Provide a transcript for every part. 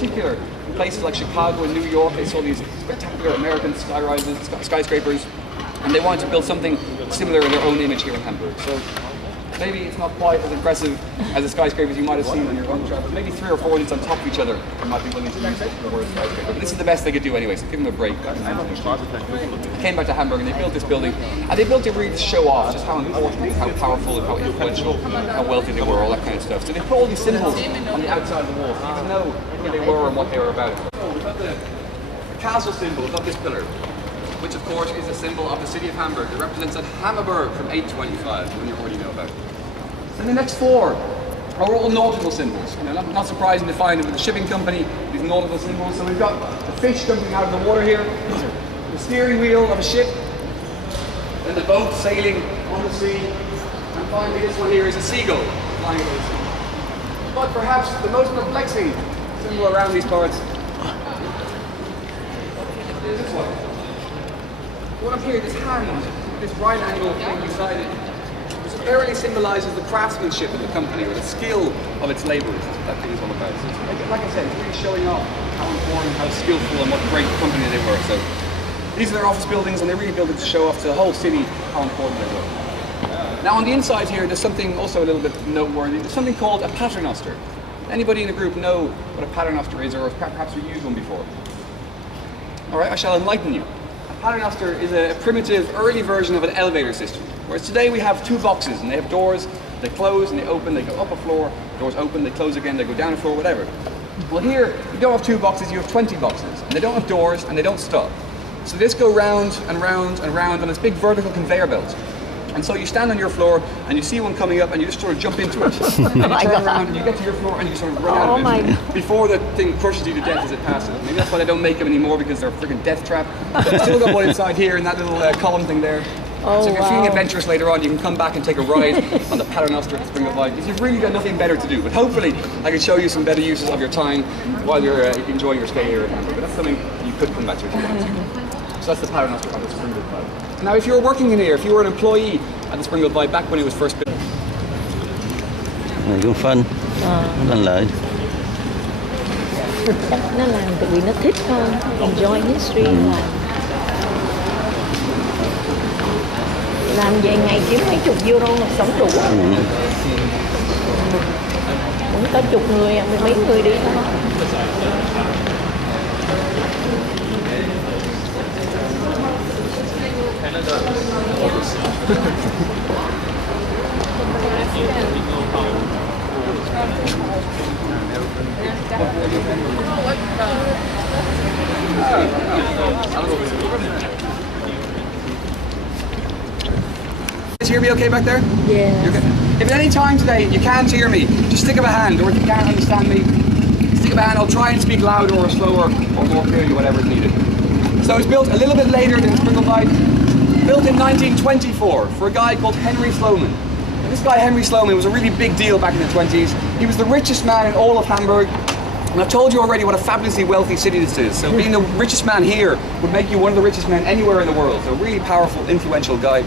particular, in places like Chicago and New York, they saw these spectacular American skyscrapers, and they wanted to build something similar in their own image here in Hamburg. So maybe it's not quite as impressive as the skyscrapers you might have seen on your own travel. Maybe 3 or 4 of these on top of each other, you might be willing to use it for a skyscraper. But this is the best they could do anyway, so give them a break. They came back to Hamburg and they built this building, and they built it really to show off just how important, how powerful, and how influential, how wealthy they were, all that kind of stuff. So they put all these symbols on the outside of the wall, so you can know who they were and what they were about. So we've got the castle symbol above this pillar, which of course is a symbol of the city of Hamburg. It represents a Hammerburg from 825, one you already know about. And the next 4 are all nautical symbols. You know, not surprising to find with the shipping company, these nautical symbols. So we've got the fish jumping out of the water here, the steering wheel of a ship, and the boat sailing on the sea, and finally this one here is a seagull flying over the sea. But perhaps the most perplexing symbol around these parts is this one. One up here, this hand, this right angle thing beside it, which apparently symbolises the craftsmanship of the company, or the skill of its labourers. That's what that thing is all about. So like I said, it's really showing off how important, how skillful, and what a great company they were. So these are their office buildings, and they really built it to show off to the whole city how important they were. Now on the inside here, there's something also a little bit noteworthy. There's something called a paternoster. Anybody in the group know what a paternoster is, or perhaps you've used one before? All right, I shall enlighten you. A paternoster is a primitive, early version of an elevator system. Whereas today we have 2 boxes, and they have doors, they close and they open, they go up a floor, doors open, they close again, they go down a floor, whatever. Well here, you don't have 2 boxes, you have 20 boxes, and they don't have doors, and they don't stop. So they just go round and round and round on this big vertical conveyor belt. And so you stand on your floor and you see one coming up and you just sort of jump into it. And you turn around and you get to your floor and you sort of run out of it before the thing crushes you to death as it passes. Maybe that's why they don't make them anymore, because they're a freaking death trap. But they've still got one inside here in that little column thing there. So if you're feeling adventurous later on, you can come back and take a ride on the paternoster at the Spring of Life, because you've really got nothing better to do. But hopefully I can show you some better uses of your time while you're enjoying your stay here. But that's something you could come back to if you want to. So that's the paternoster on the Spring of Life. Now if you were working in here, if you were an employee at the Spring of Life back when it was first built. Này cũng phân, phân lợi. Chắc nó làm tại vì nó thích hơn, enjoy history làm vậy ngày kiếm mấy chục euro mà sống đủ. Cũng có chục người, mấy người đi thôi. Is hear me okay back there? Yeah. If at any time today you can't hear me, just stick up a hand, or if you can't understand me, stick up a hand. I'll try and speak louder or slower or more clearly, whatever is needed. So it was built a little bit later than Spring of Life, built in 1924 for a guy called Henry Sloman. And this guy Henry Sloman was a really big deal back in the 20s. He was the richest man in all of Hamburg. And I've told you already what a fabulously wealthy city this is. So being the richest man here would make you one of the richest men anywhere in the world. So a really powerful, influential guy.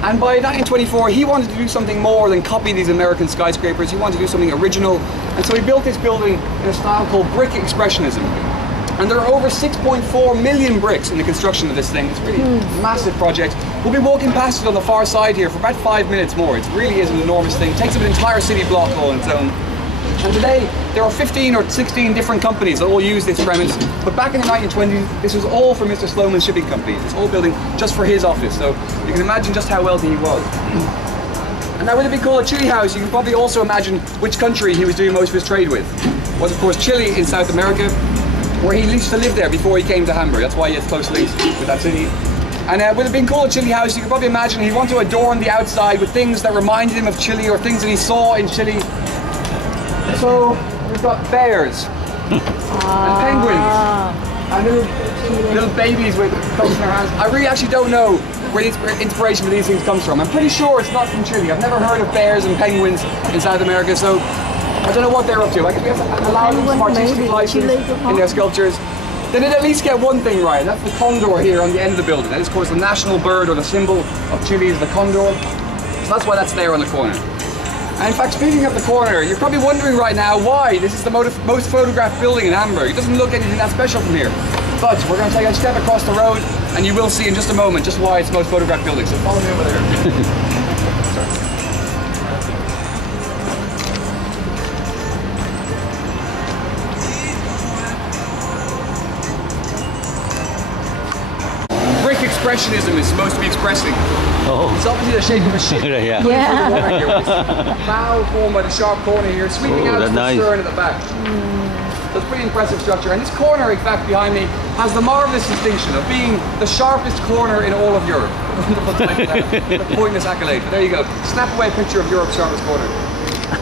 And by 1924, he wanted to do something more than copy these American skyscrapers. He wanted to do something original. And so he built this building in a style called brick expressionism. And there are over 6.4 million bricks in the construction of this thing. It's really a massive project. We'll be walking past it on the far side here for about 5 minutes more. It really is an enormous thing. It takes up an entire city block all on its own. And today, there are 15 or 16 different companies that all use this premise. But back in the 1920s, this was all for Mr. Sloman's shipping company. This whole building just for his office. So you can imagine just how wealthy he was. And now with it being called a chili house, you can probably also imagine which country he was doing most of his trade with. It was of course Chile in South America, where he used to live there before he came to Hamburg. That's why he has close links with that city. And with it being called a chili house, you can probably imagine he wanted to adorn the outside with things that reminded him of Chile or things that he saw in Chile. So we've got bears and penguins and little babies with coats in their hands. I really actually don't know where the inspiration for these things comes from. I'm pretty sure it's not from Chile. I've never heard of bears and penguins in South America, so I don't know what they're up to. I guess we have to allow them some artistic license in their sculptures. They did at least get one thing right. That's the condor here on the end of the building. That is, of course, the national bird or the symbol of Chile is the condor. So that's why that's there on the corner. And in fact, speaking of the corner, you're probably wondering right now why this is the most photographed building in Hamburg. It doesn't look anything that special from here. But we're going to take a step across the road and you will see in just a moment just why it's the most photographed building. So follow me over there. Brick expressionism is supposed to be expressing. Oh. It's obviously the shape of a ship. Yeah. Bow formed by the sharp corner here, sweeping out to the stern at the back. So it's a pretty impressive structure. And this corner, in fact, behind me, has the marvelous distinction of being the sharpest corner in all of Europe. Wonderful title, the pointless accolade. But there you go. Snap away a picture of Europe's sharpest corner.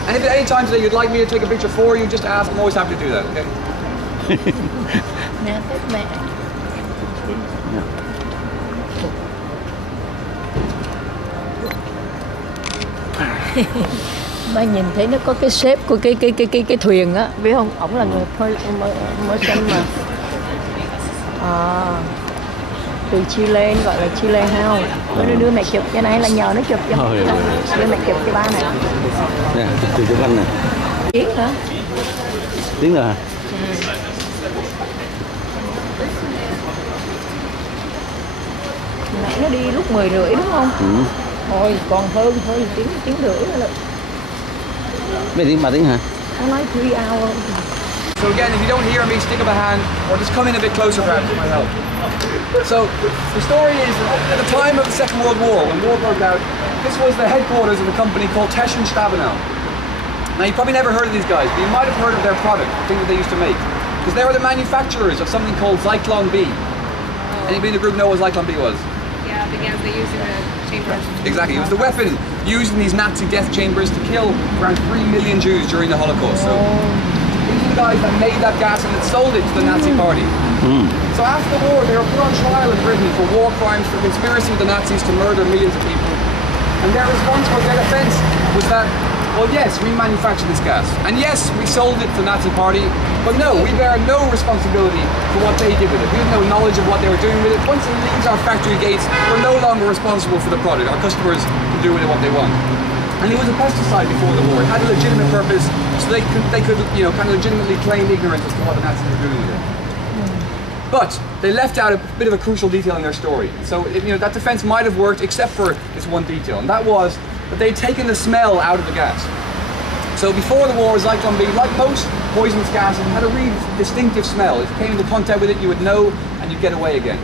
And if at any time today you'd like me to take a picture for you, just ask. I'm always happy to do that, okay? Ba nhìn thấy nó có cái shape của cái thuyền á, biết không? Ổng là người Merchant mà. Từ Chile, gọi là Chile House. Đưa mẹ chụp cái này là nhờ nó chụp cho. Đưa mẹ chụp cái ba này. Nè, chụp cho anh nè. Tiếng hả? Tiếng rồi hả? Nãy nó đi lúc 10:30 đúng không? Thôi còn hơn tiếng rưỡi nữa. Mấy tiếng, 3 tiếng hả? Nó nói 3 hours. So again, if you don't hear me, stick up a hand or just come in a bit closer perhaps, it might help. So the story is that at the time of the Second World War, when war broke out, this was the headquarters of a company called Teschen Stabenau. Now you probably never heard of these guys, but you might have heard of their product, the thing that they used to make. Because they were the manufacturers of something called Zyklon B. Anybody in the group know what Zyklon B was? Yeah, the gas they used in the chambers. Exactly, it was the weapon used in these Nazi death chambers to kill around 3 million Jews during the Holocaust. So these are the guys that made that gas and that sold it to the Nazi party. So after the war, they were put on trial in Britain for war crimes, for conspiracy with the Nazis to murder millions of people. And their response for their defense was that, well, yes, we manufactured this gas. And yes, we sold it to the Nazi party, but no, we bear no responsibility for what they did with it. We had no knowledge of what they were doing with it. Once it leaves our factory gates, we're no longer responsible for the product. Our customers can do with it what they want. And it was a pesticide before the war. It had a legitimate purpose, so they could, you know, kind of legitimately claim ignorance as to what the Nazis were doing with it. But they left out a bit of a crucial detail in their story. So, you know, that defense might have worked except for this one detail, and that was that they'd taken the smell out of the gas. So before the war, Zyklon B, like most poisonous gases, had a really distinctive smell. If you came into contact with it, you would know and you'd get away again.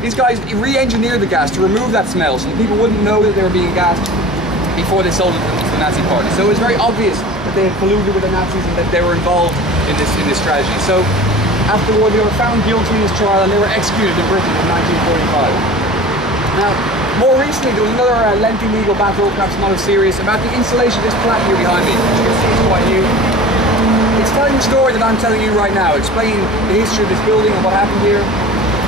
These guys re-engineered the gas to remove that smell so that people wouldn't know that they were being gassed before they sold it to the Nazi party. So it was very obvious that they had colluded with the Nazis and that they were involved in this strategy. So after the war, they were found guilty in this trial and they were executed in Britain in 1945. Now, more recently, there was another lengthy legal battle, perhaps not as serious, about the installation of this plaque here behind me, which you can see is quite new. It's telling the story that I'm telling you right now, explaining the history of this building and what happened here.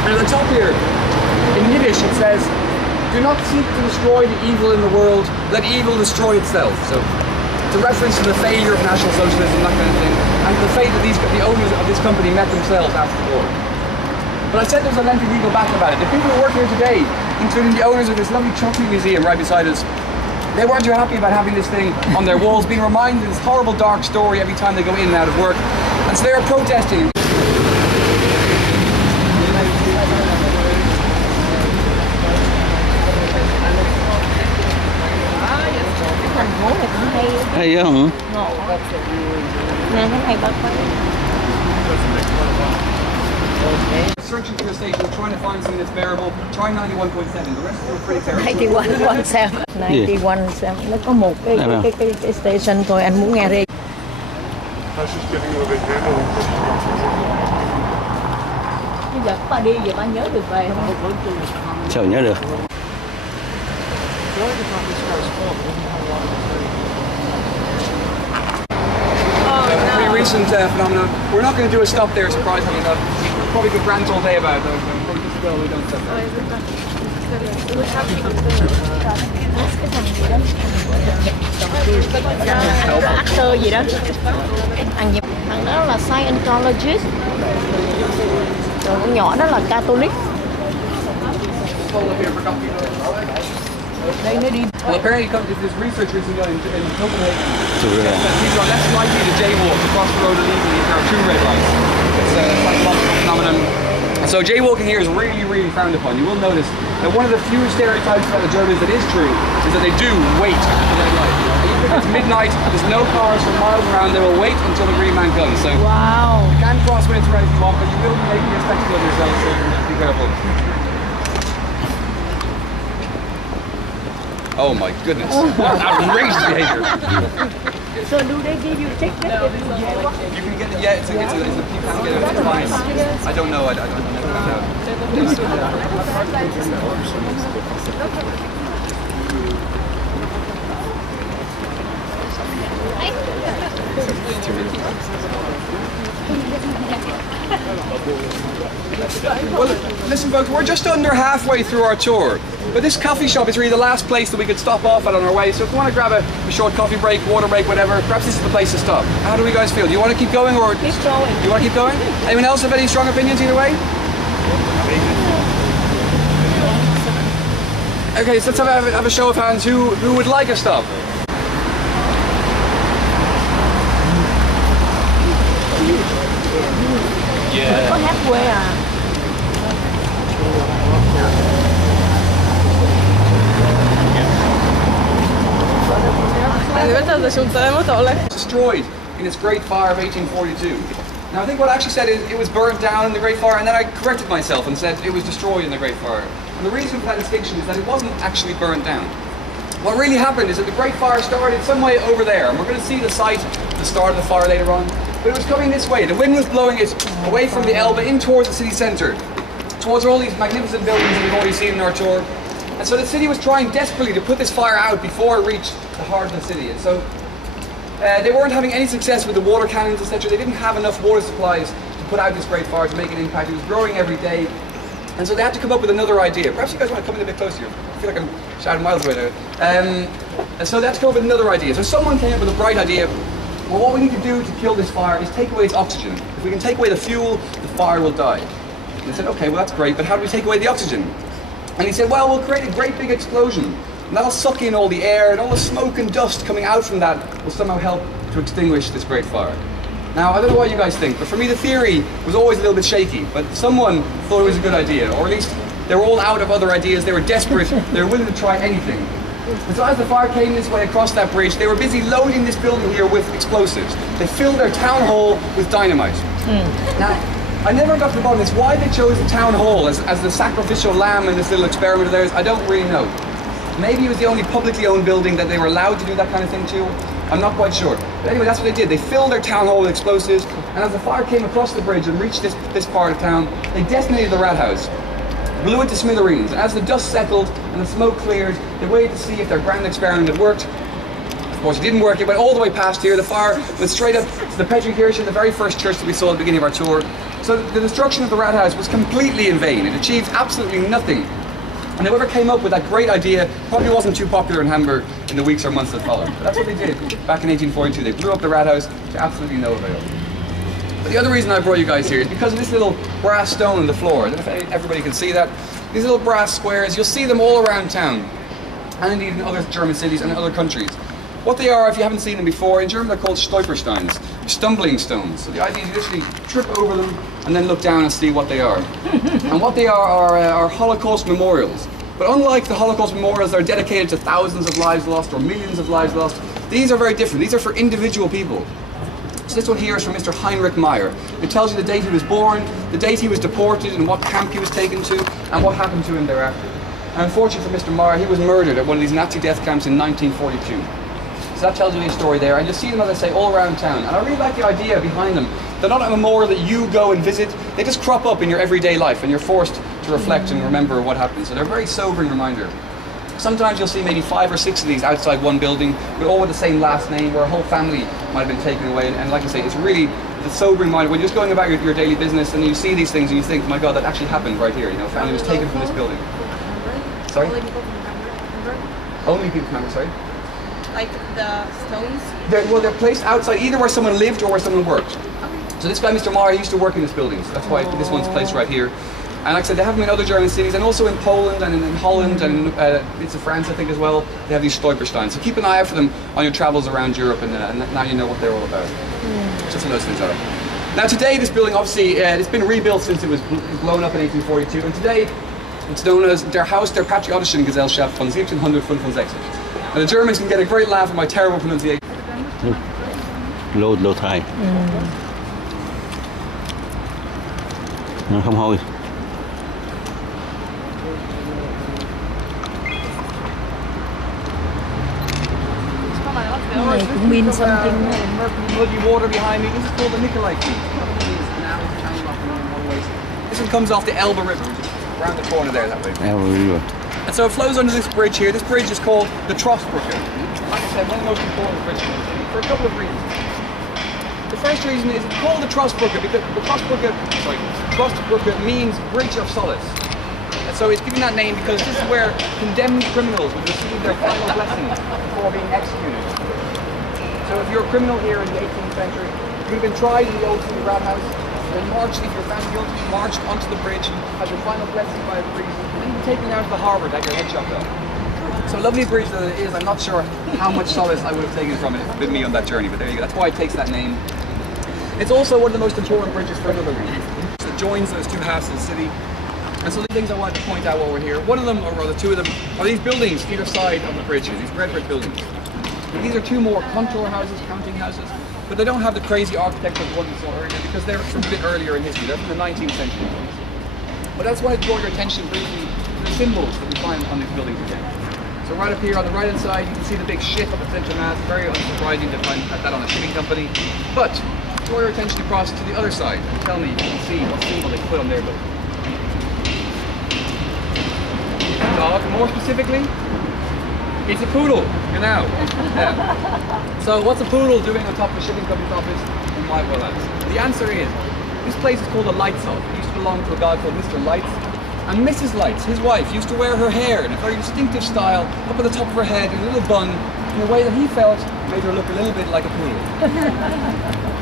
And at the top here, in Yiddish, it says, "Do not seek to destroy the evil in the world, let evil destroy itself." So it's a reference to the failure of National Socialism, that kind of thing, and the fate that the owners of this company met themselves after the war. But I said there was a lengthy legal battle about it. The people who work here today, including the owners of this lovely chocolate museum right beside us, they weren't too happy about having this thing on their walls, being reminded of this horrible dark story every time they go in and out of work. And so they were protesting. Thành phố này cũng hay. Hay không? Ngộ. Nè cái này bác quay. Searching for a station, trying to find something that's bearable. Try 91.7. The rest of them are pretty terrible. 91.7. 91.7. Nó có một cái station thôi, anh muốn nghe đi. Bây giờ ba đi giờ ba nhớ được về không? Sao nhớ được? Pretty recent phenomenon. We're not going to do a stop there, surprisingly enough. We probably could rant all day about it, though. Probably just well we don't stop there. Actor gì đó. Thằng đó là Scientologist. Rồi con nhỏ đó là Catholic. Đây nó đi. Well, apparently this research recently done in Copenhagen. True, yeah. That people are less likely to jaywalk across the road illegally if there are 2 red lights. It's a psychological phenomenon. So jaywalking here is really, really frowned upon. You will notice that one of the few stereotypes about the Germans that is true is that they do wait at the red light. You know? Even if it's midnight, there's no cars for miles around, they will wait until the green man comes. So Wow. you can cross when it's ready to walk, but you will be making a spectacle of yourself, so be careful. Oh my goodness. Outrageous behavior. So do they give you tickets if you jaywalk? You can get it, yeah, you can get it, it's fine. I don't know, I don't know. Well, listen folks, we're just under halfway through our tour. But this coffee shop is really the last place that we could stop off at on our way. So if you want to grab a short coffee break, water break, whatever, perhaps this is the place to stop. How do you guys feel? Do you want to keep going or? Keep going. You want to keep going? Anyone else have any strong opinions either way? Okay, so let's have a show of hands. Who would like a stop? Yeah. Có halfway à? Destroyed in its Great Fire of 1842. Now I think what I actually said is it was burnt down in the Great Fire, and then I corrected myself and said it was destroyed in the Great Fire. And the reason for that distinction is that it wasn't actually burnt down. What really happened is that the Great Fire started some way over there, and we're going to see the site, the start of the fire later on. But it was coming this way. The wind was blowing it away from the Elbe in towards the city centre, towards all these magnificent buildings that we've already seen in our tour. And so the city was trying desperately to put this fire out before it reached the heart of the city. And so they weren't having any success with the water cannons, etc. They didn't have enough water supplies to put out this great fire, to make an impact. It was growing every day. And so they had to come up with another idea. Perhaps you guys want to come in a bit closer. I feel like I'm shouting miles away there. And so they had to come up with another idea. So someone came up with a bright idea. Well, what we need to do to kill this fire is take away its oxygen. If we can take away the fuel, the fire will die. And they said, okay, well that's great, but how do we take away the oxygen? And he said, well, we'll create a great big explosion. And that'll suck in all the air, and all the smoke and dust coming out from that will somehow help to extinguish this great fire. Now, I don't know what you guys think, but for me the theory was always a little bit shaky, but someone thought it was a good idea, or at least they were all out of other ideas, they were desperate, they were willing to try anything. And so as the fire came this way across that bridge, they were busy loading this building here with explosives. They filled their town hall with dynamite. Now, I never got to the bottom of this. Why they chose the town hall as the sacrificial lamb in this little experiment of theirs, I don't really know. Maybe it was the only publicly owned building that they were allowed to do that kind of thing to. I'm not quite sure. But anyway, that's what they did. They filled their town hall with explosives, and as the fire came across the bridge and reached this part of town, they detonated the rat house, blew it to smithereens, and as the dust settled and the smoke cleared, they waited to see if their grand experiment had worked. Of course, it didn't work. It went all the way past here. The fire went straight up to the Petrikirche, the very first church that we saw at the beginning of our tour. So the destruction of the rat house was completely in vain. It achieved absolutely nothing. And whoever came up with that great idea probably wasn't too popular in Hamburg in the weeks or months that followed. But that's what they did back in 1842. They blew up the rat house to absolutely no avail. But the other reason I brought you guys here is because of this little brass stone on the floor. I don't know if everybody can see that. These little brass squares, you'll see them all around town, and indeed in other German cities and in other countries. What they are, if you haven't seen them before, in German they're called Stolpersteins, stumbling stones. So the idea is you literally trip over them and then look down and see what they are. And what they are Holocaust memorials. But unlike the Holocaust memorials that are dedicated to thousands of lives lost or millions of lives lost, these are very different. These are for individual people. So this one here is from Mr. Heinrich Meyer. It tells you the date he was born, the date he was deported, and what camp he was taken to, and what happened to him thereafter. And unfortunately for Mr. Meyer, he was murdered at one of these Nazi death camps in 1942. So that tells you a story there, and you'll see them, as I say, all around town. And I really like the idea behind them. They're not a memorial that you go and visit, they just crop up in your everyday life, and you're forced to reflect and remember what happened. So they're a very sobering reminder. Sometimes you'll see maybe 5 or 6 of these outside one building, but all with the same last name, where a whole family might have been taken away. And like I say, it's really the sobering reminder. When you're just going about your daily business and you see these things and you think, my God, that actually happened right here. You know, a family was taken from this building. Sorry? Only people from Hamburg? Only people from Hamburg, sorry? Like the stones? They're placed outside, either where someone lived or where someone worked. Okay. So this guy, Mr. Meyer, he used to work in this building, so that's why this one's placed right here. And like I said, they have them in other German cities, and also in Poland and in Holland and bits of France, I think, as well. They have these Stolpersteins. So keep an eye out for them on your travels around Europe, and now you know what they're all about. Just what those things are. Now today, this building, obviously, it's been rebuilt since it was blown up in 1842, and today it's known as Der Haus der Patriotischen Gesellschaft von 1765. And the Germans can get a great laugh at my terrible pronunciation. Low Thai. Nó không hôi. Này cũng mean something. Muddy water behind me. This is called the Nikolai Key. This one comes off the Elbe River, which is around the corner there that way. Elbe River. And so it flows under this bridge here. This bridge is called the Trostbrücke. Like I said, one of the most important bridges in the city for a couple of reasons. The first reason is it's called the Trostbrücke because the Trostbrücke means bridge of solace. And so it's given that name because this is where condemned criminals would receive their final blessing before being executed. So if you're a criminal here in the 18th century, you would have been tried in the old city rat house, then marched, if you're found guilty, marched onto the bridge, had your final blessing by a priest, and then taken out of the harbour, had your head chopped off. So lovely a bridge that it is, I'm not sure how much solace I would have taken from it if it had been me on that journey, but there you go, that's why it takes that name. It's also one of the most important bridges for another reason. It joins those two halves of the city. And so the things I wanted to point out while we're here, one of them, or rather two of them, are these buildings either side of the bridge here, these red brick buildings. And these are two more contour houses, counting houses, but they don't have the crazy architecture of the one we saw earlier because they're from a bit earlier in history. They're from the 19th century. But that's why I draw your attention briefly to the symbols that we find on these buildings again. So right up here on the right hand side, you can see the big ship at the central mast. Very unsurprising to find that on a shipping company. But draw your attention across to the other side and tell me if you can see what symbol they put on their building. Dog, more specifically, it's a poodle. Genau. Yeah. So what's a poodle doing on top of a shipping company's office? You might well ask. The answer is, this place is called a Lightshop. It used to belong to a guy called Mr. Lights. And Mrs. Lights, his wife, used to wear her hair in a very distinctive style, up at the top of her head in a little bun, in a way that he felt made her look a little bit like a poodle.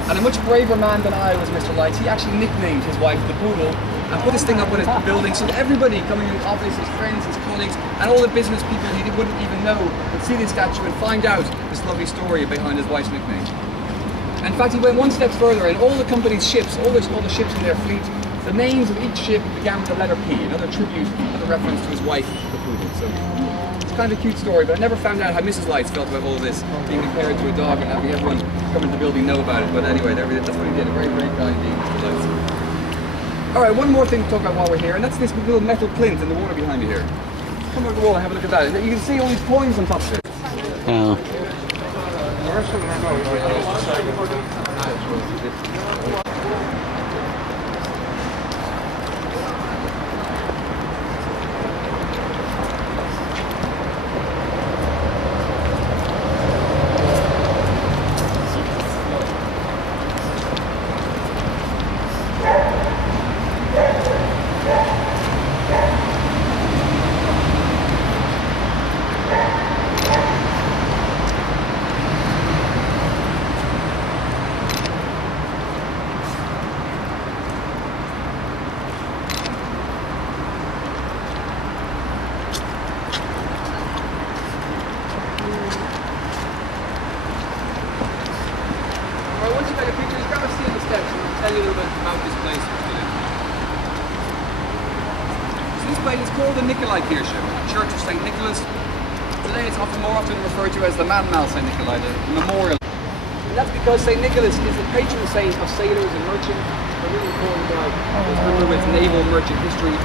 And a much braver man than I was Mr. Lights. He actually nicknamed his wife the Poodle and put this thing up on his building so that everybody coming in the office, his friends, his colleagues, and all the business people he wouldn't even know would see this statue and find out this lovely story behind his wife's nickname. In fact, he went one step further, and all the company's ships, all the ships in their fleet, the names of each ship began with the letter P, another tribute, another reference to his wife, the Poodle. So it's kind of a cute story, but I never found out how Mrs. Lights felt about all of this, being compared to a dog and having everyone come into the building know about it. But anyway, that's what he did, a very, very kind being, Mr. Lights. Alright, one more thing to talk about while we're here, and that's this little metal plinth in the water behind me here. Come over the wall and have a look at that. You can see all these coins on top of it. Oh. Tell you a little bit about this place. So this place is called the Nikolai Kirche, Church of St. Nicholas. Today it's more often referred to as the Mahnmal St. Nikolai, the memorial. And that's because St. Nicholas is the patron saint of sailors and merchants, a really important guy, remember with naval merchant history.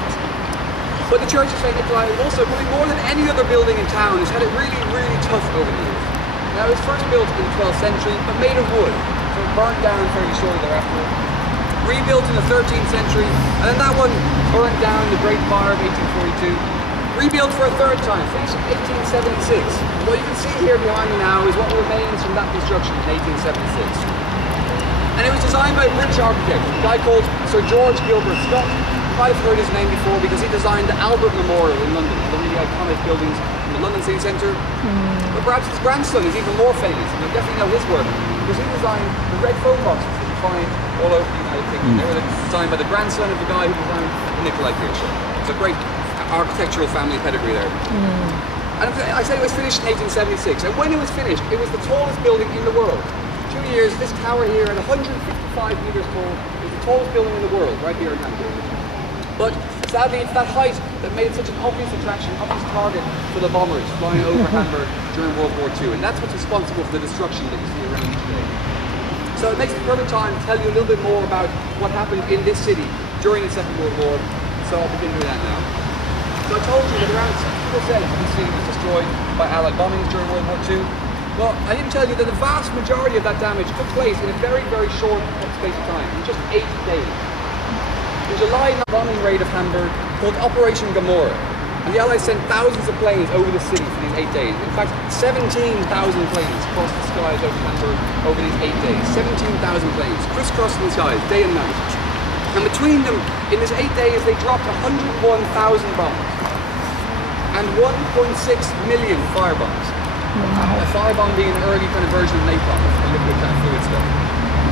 But the Church of St. Nikolai is also, probably more than any other building in town, has had it really, really tough over the years. Now it was first built in the 12th century, but made of wood. So it burnt down fairly shortly thereafter. Rebuilt in the 13th century, and then that one burnt down in the Great Fire of 1842. Rebuilt for a third time, finished in 1876. What you can see here behind me now is what remains from that construction in 1876. And it was designed by a British architect, a guy called Sir George Gilbert Scott. You might have heard his name before because he designed the Albert Memorial in London, one of the really iconic buildings in the London city centre. But perhaps his grandson is even more famous, and you'll definitely know his work, because he designed the red phone boxes that you find all over the United Kingdom. They were designed by the grandson of the guy who designed the Nikolai Kirche. It's a great architectural family pedigree there. And I say it was finished in 1876, and when it was finished, it was the tallest building in the world. 2 years, this tower here at 155 meters tall is the tallest building in the world, right here in Hamburg. But sadly, it's that height that made it such an obvious attraction, obvious target for the bombers flying over Hamburg during World War II, and that's what's responsible for the destruction that you see around today. So it makes the perfect time to tell you a little bit more about what happened in this city during the Second World War, so I'll begin doing that now. So I told you that around 60% of the city was destroyed by Allied bombings during World War II. Well, I didn't tell you that the vast majority of that damage took place in a very, very short space of time, in just 8 days. There's a July bombing raid of Hamburg called Operation Gomorrah, and the Allies sent thousands of planes over the city for these 8 days. In fact, 17,000 planes crossed the skies over Hamburg over these 8 days. 17,000 planes crisscrossing the skies day and night. And between them, in this 8 days, they dropped 101,000 bombs and 1.6 million firebombs. A firebomb being an early kind of version of napalm, a liquid kind of fluid stuff.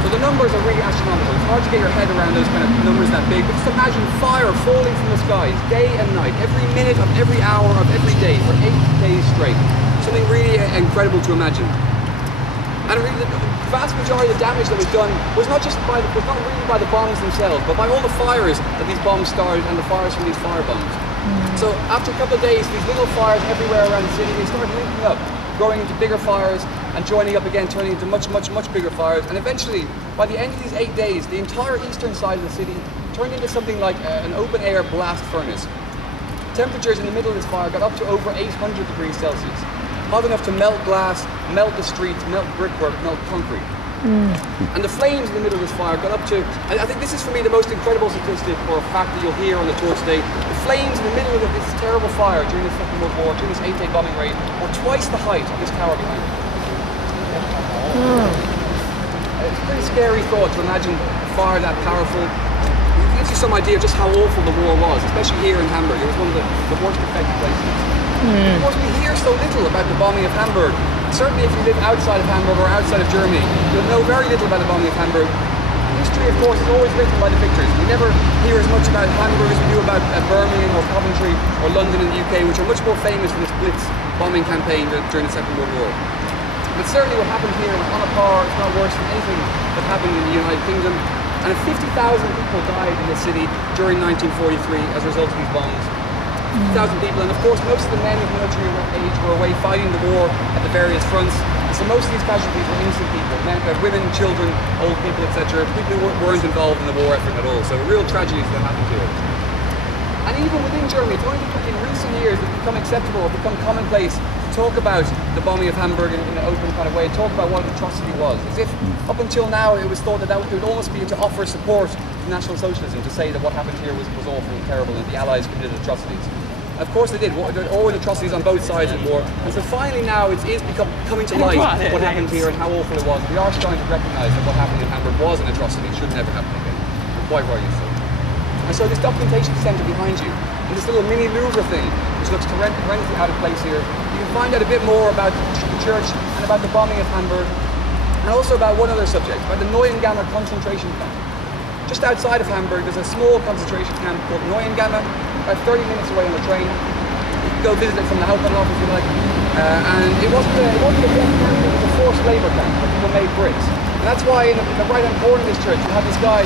So the numbers are really astronomical. It's hard to get your head around those kind of numbers that big, but just imagine fire falling from the skies day and night, every minute of every hour of every day for 8 days straight. Something really incredible to imagine. And really the vast majority of the damage that was done was not really by the bombs themselves, but by all the fires that these bombs started and the fires from these firebombs. So after a couple of days, these little fires everywhere around the city, they started linking up, growing into bigger fires and joining up again, turning into much bigger fires. And eventually, by the end of these 8 days, the entire eastern side of the city turned into something like an open-air blast furnace. Temperatures in the middle of this fire got up to over 800 degrees Celsius. Hot enough to melt glass, melt the streets, melt brickwork, melt concrete. And the flames in the middle of this fire got up to, I think this is for me the most incredible statistic or fact that you'll hear on the tour today. The flames in the middle of this terrible fire during the Second World War, during this 8-day bombing raid, were twice the height of this tower behind me. It's a pretty scary thought to imagine a fire that powerful. It gives you some idea of just how awful the war was, especially here in Hamburg. It was one of the worst affected places. Of course, we hear so little about the bombing of Hamburg. Certainly if you live outside of Hamburg or outside of Germany, you'll know very little about the bombing of Hamburg. History, of course, is always written by the victors. We never hear as much about Hamburg as we do about Birmingham or Coventry or London in the UK, which are much more famous for this Blitz bombing campaign during the Second World War. But certainly what happened here was on a par, if not worse than anything that happened in the United Kingdom. And 50,000 people died in the city during 1943 as a result of these bombs. 50,000 people, and of course most of the men of military age were away fighting the war at the various fronts. So most of these casualties were innocent people, women, children, old people, etc. People who weren't involved in the war effort at all. So real tragedies that happened here. And even within Germany, it's only in recent years it's become acceptable, it's become commonplace to talk about the bombing of Hamburg in an open kind of way, talk about what an atrocity was. As if up until now it was thought that it would almost be to offer support to National Socialism, to say that what happened here was awful and terrible and the Allies committed atrocities. Of course they did. There were always atrocities on both sides of the war. And so finally now it is coming to light what happened here and how awful it was. We are starting to recognise that what happened in Hamburg was an atrocity. It should never happen again. And quite rightly so. And so this documentation centre behind you, and this little mini Louvre thing, which looks horrendously out of place here, you can find out a bit more about the church and about the bombing of Hamburg, and also about one other subject, about the Neuengamme concentration camp. Just outside of Hamburg, there's a small concentration camp called Neuengamme, about 30 minutes away on the train. You can go visit it from the Hauptbahnhof if you like. And it wasn't a death camp, it was a forced labour camp where people made bricks. And that's why in the right-hand corner of this church, you have this guy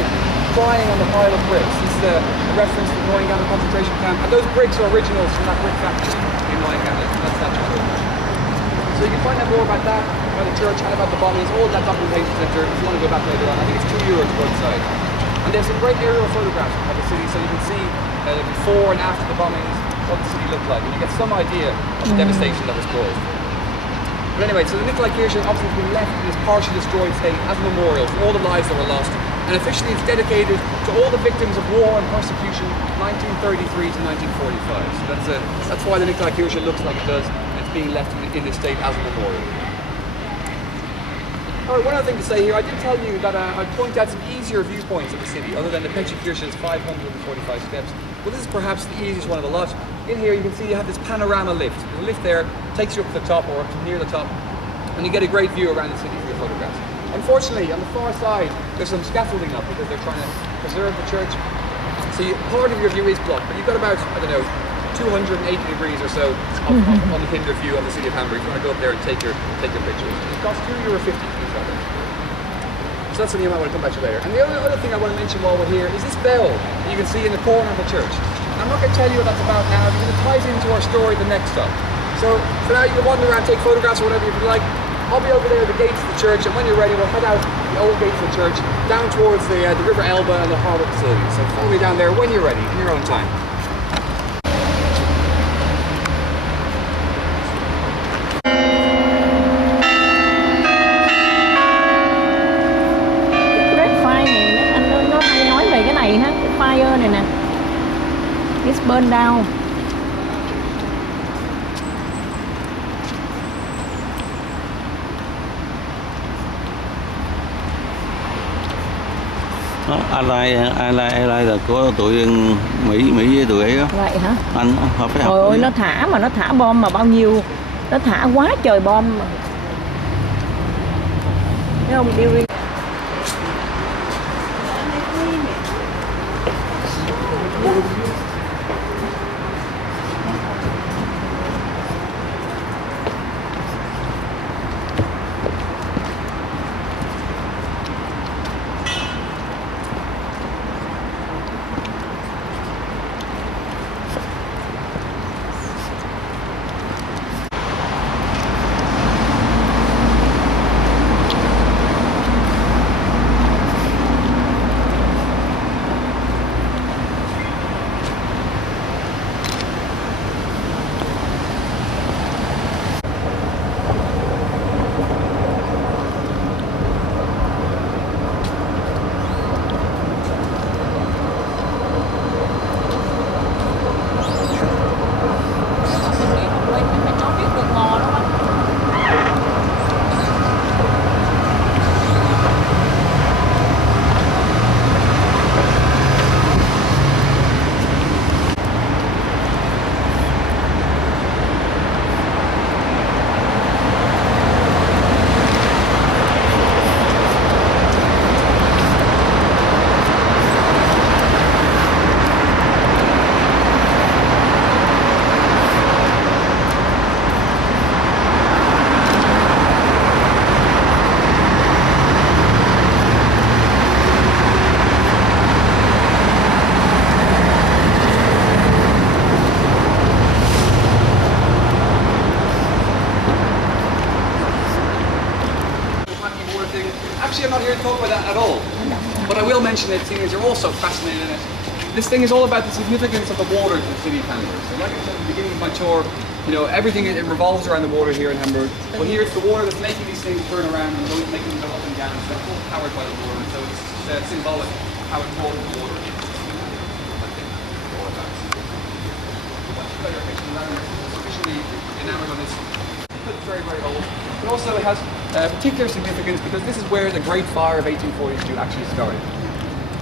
crying on the pile of bricks. This is a reference to the Neuengamme concentration camp. And those bricks are originals from that brick factory in Neuengamme. That's that church. So you can find out more about that, about the church, and about the bombings, all that documentation centre if you want to go back later on. I think it's €2 to go inside. And there's some great aerial photographs of the city, so you can see before and after the bombings what the city looked like, and you get some idea of the devastation that was caused. But anyway, so the Nikolai Kirche obviously has been left in this partially destroyed state as a memorial for all the lives that were lost, and officially it's dedicated to all the victims of war and persecution 1933 to 1945. So that's why the Nikolai Kirche looks like it does, and it's being left in this state as a memorial. Alright, one other thing to say here, I did tell you that I'd point out some easier viewpoints of the city, other than the Kirche's 545 steps. Well, this is perhaps the easiest one of the lot. In here you can see you have this panorama lift. The lift there takes you up to the top or up to near the top, and you get a great view around the city for your photographs. unfortunately, on the far side, there's some scaffolding up because they're trying to preserve the church. So part of your view is blocked, but you've got about, I don't know, 280 degrees or so of unhindered view of the city of Hamburg. If you want to go up there and take your pictures. It costs €2.50 to do that. So that's something you might want to come back to later. And the other thing I want to mention while we're here is this bell that you can see in the corner of the church. And I'm not going to tell you what that's about now because it ties into our story the next time. So for now you can wander around, take photographs or whatever if you like. I'll be over there at the gates of the church, and when you're ready we'll head out the old gates of the church down towards the River Elbe and the harbour facilities. So follow me down there when you're ready, in your own time. Fire này nè, it's burn down. Đó, Ally là của tụi Mỹ với tụi ấy đó. Vậy hả? Anh họ phải học. Trời ơi, nó thả bom mà bao nhiêu, nó thả quá trời bom mà. Thấy không, điêu đi. Actually, I'm not here to talk about that at all. But I will mention it, seeing as you're all so fascinated in it. This thing is all about the significance of the water to the city of Hamburg. So like I said at the beginning of my tour, you know, everything it revolves around the water here in Hamburg. Well, here it's the water that's making these things turn around and making them go up and down. So it's all powered by the water. So it's symbolic how important the water is. Officially enamored on this. It's very, very old. But also it has particular significance because this is where the Great Fire of 1842 actually started.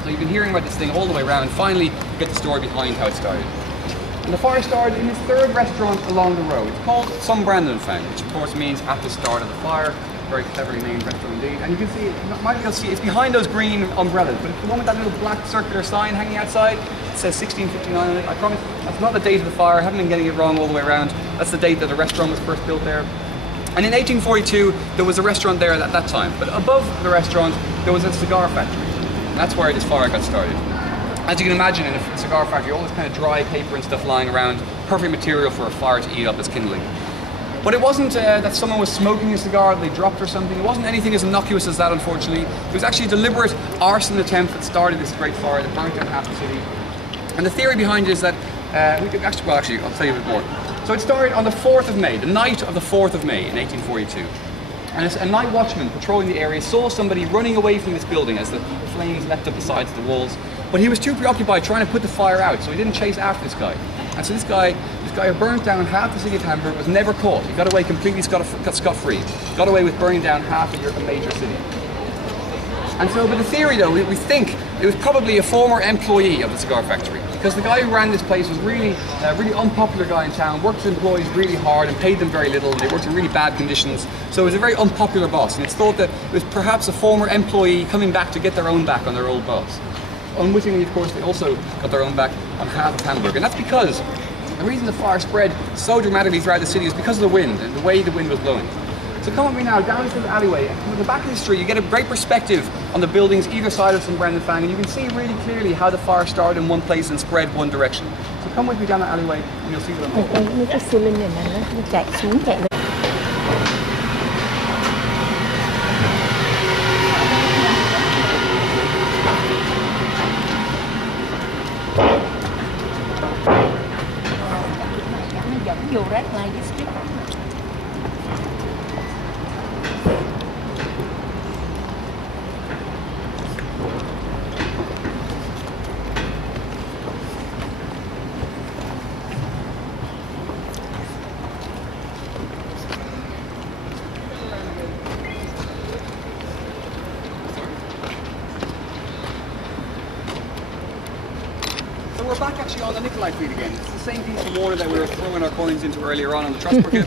So you've been hearing about this thing all the way around, and finally you get the story behind how it started. And the fire started in this third restaurant along the road. It's called Some Brandenfang, which of course means at the start of the fire. Very cleverly named restaurant indeed. And you can see, you might be able to see, it's behind those green umbrellas, but it's the one with that little black circular sign hanging outside. It says 1659 on it. I promise that's not the date of the fire. I haven't been getting it wrong all the way around. That's the date that the restaurant was first built there. And in 1842, there was a restaurant there at that time. But above the restaurant, there was a cigar factory. And that's where this fire got started. As you can imagine, in a cigar factory, all this kind of dry paper and stuff lying around, perfect material for a fire to eat up as kindling. But it wasn't that someone was smoking a cigar that they dropped or something. It wasn't anything as innocuous as that, unfortunately. It was actually a deliberate arson attempt that started this great fire that burnt down half the city. And the theory behind it is that, actually, I'll tell you a bit more. So it started on the 4th of May, the night of the 4th of May in 1842. And a night watchman patrolling the area saw somebody running away from this building as the flames leapt up the sides of the walls. But he was too preoccupied trying to put the fire out, so he didn't chase after this guy. And so this guy who burnt down half the city of Hamburg was never caught. He got away completely scot-free. Got away with burning down half of a major city. And so, but the theory though, we think it was probably a former employee of the cigar factory. because the guy who ran this place was really a really unpopular guy in town, worked his employees really hard and paid them very little, and they worked in really bad conditions. So it was a very unpopular boss, and it's thought that it was perhaps a former employee coming back to get their own back on their old boss. Unwittingly, of course, they also got their own back on half of Hamburg, and that's because the reason the fire spread so dramatically throughout the city is because of the wind and the way the wind was blowing. So come with me now down into the alleyway, and from the back of the street you get a great perspective on the buildings either side of St. Brendan Fang, and you can see really clearly how the fire started in one place and spread one direction. So come with me down the alleyway and you'll see what I'm talking about. Mấy cái ceiling này nè, nó chạy xuống chạy lên. Nó dẫn vô Red Light District. So we're back actually on the Nicolai fleet again. It's the same piece of water that we were throwing our coins into earlier on the Trustbrücke.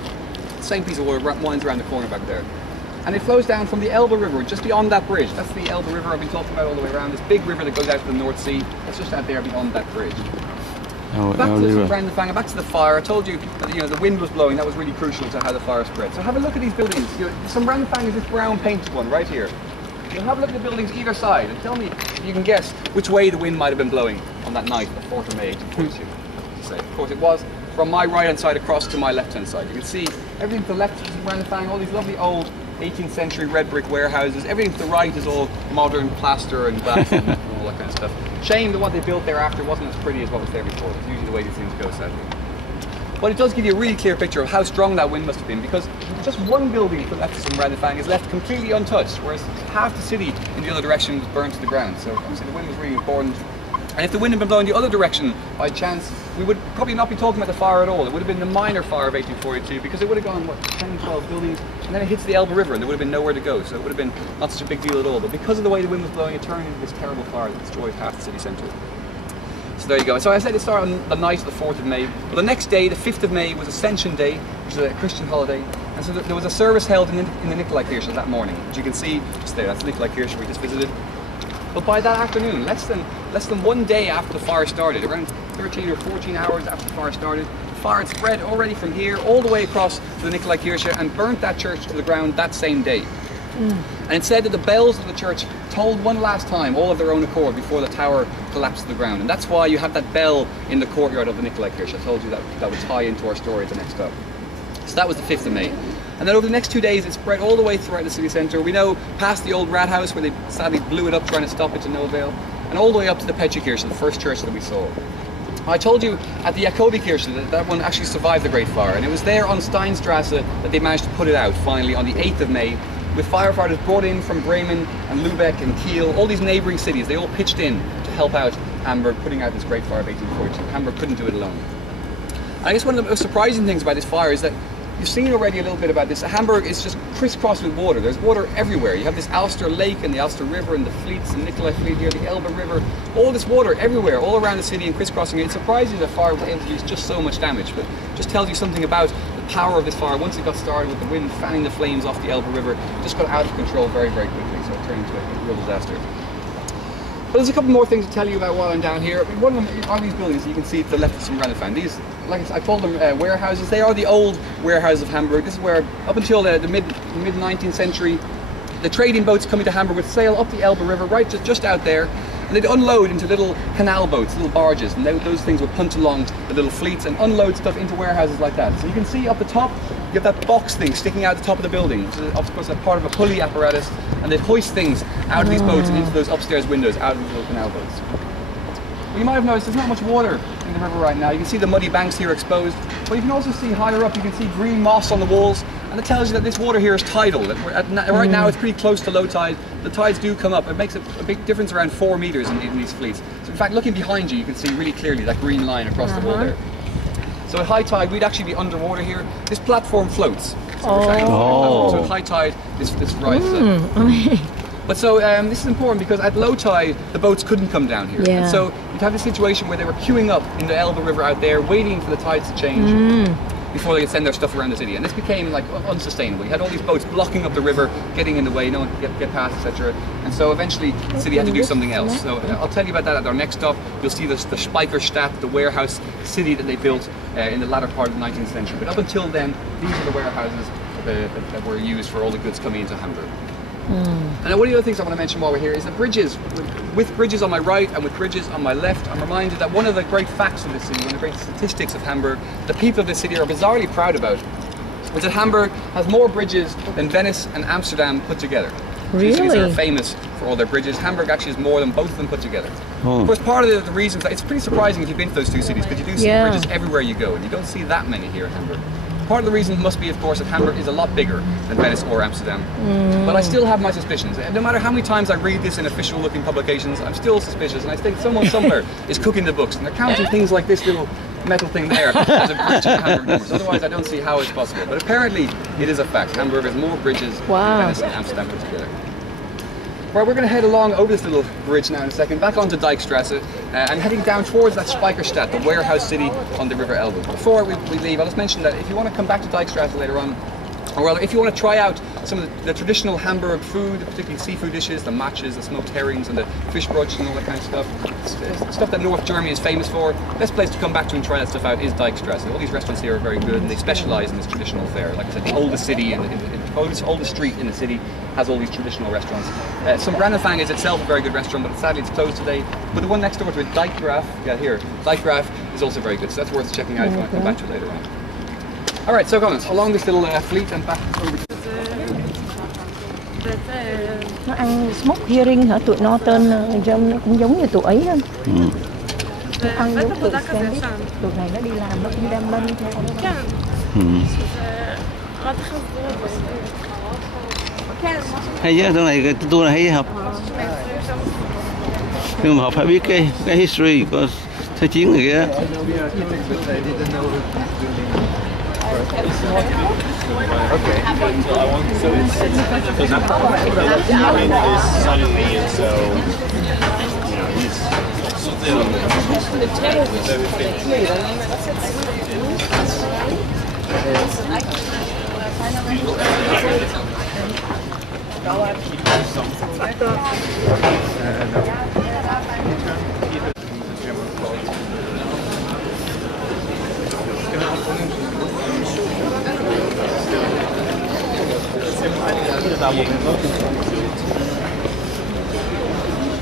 Same piece of water winds around the corner back there. And it flows down from the Elbe River, just beyond that bridge. That's the Elbe River I've been talking about all the way around. This big river that goes out to the North Sea. It's just out there beyond that bridge. Back to St. Brendan Fang, back to the fire. I told you that the wind was blowing. That was really crucial to how the fire spread. So have a look at these buildings. St. Brendan Fang is this brown painted one right here. You'll have a look at the buildings either side and tell me if you can guess which way the wind might have been blowing on that night, the 4th of May, 1842. Of course, it was from my right hand side across to my left hand side. You can see everything to the left is St. Brendan Fang, all these lovely old 18th century red brick warehouses. Everything to the right is all modern plaster and glass and all that kind of stuff. Shame that what they built thereafter wasn't as pretty as what was there before. It's usually the way these things go, sadly. But it does give you a really clear picture of how strong that wind must have been, because just one building to the left of St. Brendan Fang is left completely untouched, whereas half the city in the other direction was burned to the ground. So obviously the wind was really important. And if the wind had been blowing the other direction by chance, we would probably not be talking about the fire at all. It would have been the minor fire of 1842, because it would have gone, what, 10, 12 buildings, and then it hits the Elbe River and there would have been nowhere to go. So it would have been not such a big deal at all. But because of the way the wind was blowing, it turned into this terrible fire that destroyed half the city centre. So there you go. So I said it started on the night of the 4th of May. But the next day, the 5th of May, was Ascension Day, which is a Christian holiday. And so there was a service held in the Nicolai Kirche that morning, which you can see just there. That's the Nicolai Kirche we just visited. But by that afternoon, less than 1 day after the fire started, around 13 or 14 hours after the fire started, the fire had spread already from here all the way across to the Nicolai Kirche and burnt that church to the ground that same day. And it said that the bells of the church tolled one last time, all of their own accord, before the tower collapsed to the ground. And that's why you have that bell in the courtyard of the Nicolai Kirche. I told you that would tie into our story at the next stop. So that was the 5th of May. And then over the next 2 days, it spread all the way throughout the city centre. We know past the old Rathaus, where they sadly blew it up trying to stop it to no avail, and all the way up to the Petrikirche, the first church that we saw. I told you at the Jakobikirche that one actually survived the Great Fire, and it was there on Steinstrasse that they managed to put it out finally on the 8th of May, with firefighters brought in from Bremen and Lübeck and Kiel, all these neighbouring cities. They all pitched in to help out Hamburg putting out this Great Fire of 1842. Hamburg couldn't do it alone. And I guess one of the most surprising things about this fire is that you've seen already a little bit about this. Hamburg is just crisscrossed with water. There's water everywhere. You have this Alster Lake and the Alster River and the fleets, the Nicolai Fleet here, the Elbe River, all this water everywhere, all around the city and crisscrossing it. It's surprising that fire was able to do just so much damage, but it just tells you something about the power of this fire. Once it got started with the wind fanning the flames off the Elbe River, it just got out of control very, very quickly, so it turned into a real disaster. But there's a couple more things to tell you about while I'm down here. I mean, one of them are these buildings you can see to the left of St. Brendan Fang. These, like I call them warehouses. They are the old warehouses of Hamburg. This is where, up until the mid-19th century, the trading boats coming to Hamburg would sail up the Elbe River, right just out there, and they'd unload into little canal boats, little barges, and those things would punt along the little fleets and unload stuff into warehouses like that. So you can see up the top, you have that box thing sticking out the top of the building, which is of course a part of a pulley apparatus, and they'd hoist things out of these boats and into those upstairs windows, out of these little canal boats. Well, you might have noticed there's not much water in the river right now. You can see the muddy banks here exposed, but you can also see higher up, you can see green moss on the walls, and it tells you that this water here is tidal. Right now it's pretty close to low tide. The tides do come up. It makes a big difference, around 4 meters in these fleets. So in fact, looking behind you, you can see really clearly that green line across the wall there. So at high tide, we'd actually be underwater here. This platform floats. So, so at high tide, this rises up. But so this is important because at low tide, the boats couldn't come down here. Yeah. And so you'd have this situation where they were queuing up in the Elbe River out there, waiting for the tides to change before they could send their stuff around the city. And this became like unsustainable. You had all these boats blocking up the river, getting in the way, no one could get past, etc. And so eventually the city had to do something else. So I'll tell you about that at our next stop. You'll see the Speicherstadt, the warehouse city that they built in the latter part of the 19th century. But up until then, these are the warehouses that were used for all the goods coming into Hamburg. And one of the other things I want to mention while we're here is the bridges. With bridges on my right and with bridges on my left, I'm reminded that one of the great facts of this city, one of the great statistics of Hamburg, the people of this city are bizarrely proud about, is that Hamburg has more bridges than Venice and Amsterdam put together. These cities are famous for all their bridges. Hamburg actually is more than both of them put together. Of course, part of the reason, it's pretty surprising if you've been to those two cities, because you do see bridges everywhere you go, and you don't see that many here in Hamburg. Part of the reason must be, of course, that Hamburg is a lot bigger than Venice or Amsterdam. But I still have my suspicions. And no matter how many times I read this in official-looking publications, I'm still suspicious, and I think someone somewhere is cooking the books, and they're counting things like this little metal thing there as a bridge to Hamburg numbers. Otherwise, I don't see how it's possible. But apparently, it is a fact. Hamburg has more bridges than Venice and Amsterdam put together. Right, we're going to head along over this little bridge now in a second, back onto Dijkstrasse, and heading down towards that Speicherstadt, the warehouse city on the River Elbe. Before we leave, I'll just mention that if you want to come back to Dijkstrasse later on, or rather, if you want to try out some of the traditional Hamburg food, particularly seafood dishes, the matches, the smoked herrings, and the fish brooch and all that kind of stuff, stuff that North Germany is famous for, best place to come back to and try that stuff out is Dijkstrasse. All these restaurants here are very good, and they specialise in this traditional fare. Like I said, the oldest city, the oldest street in the city has all these traditional restaurants. Some Brandenfang is itself a very good restaurant, but sadly it's closed today. But the one next door to it, Dijkgraaf, Dijkgraaf is also very good, so that's worth checking out if you want to come back to it later on. Alright, so Collins, along this little fleet and back over to... Nó ăn smoked herring hả? Tụi Norton nó cũng giống như tụi ấy không? Nó ăn giống tụi sandwich. Tụi này nó đi làm nó cũng đem lên theo đó. Hay chứ, chỗ này cái tour này hay học. Nhưng mà họ phải biết cái history của thế chiến này kia. Okay. So I want so it's suddenly, and so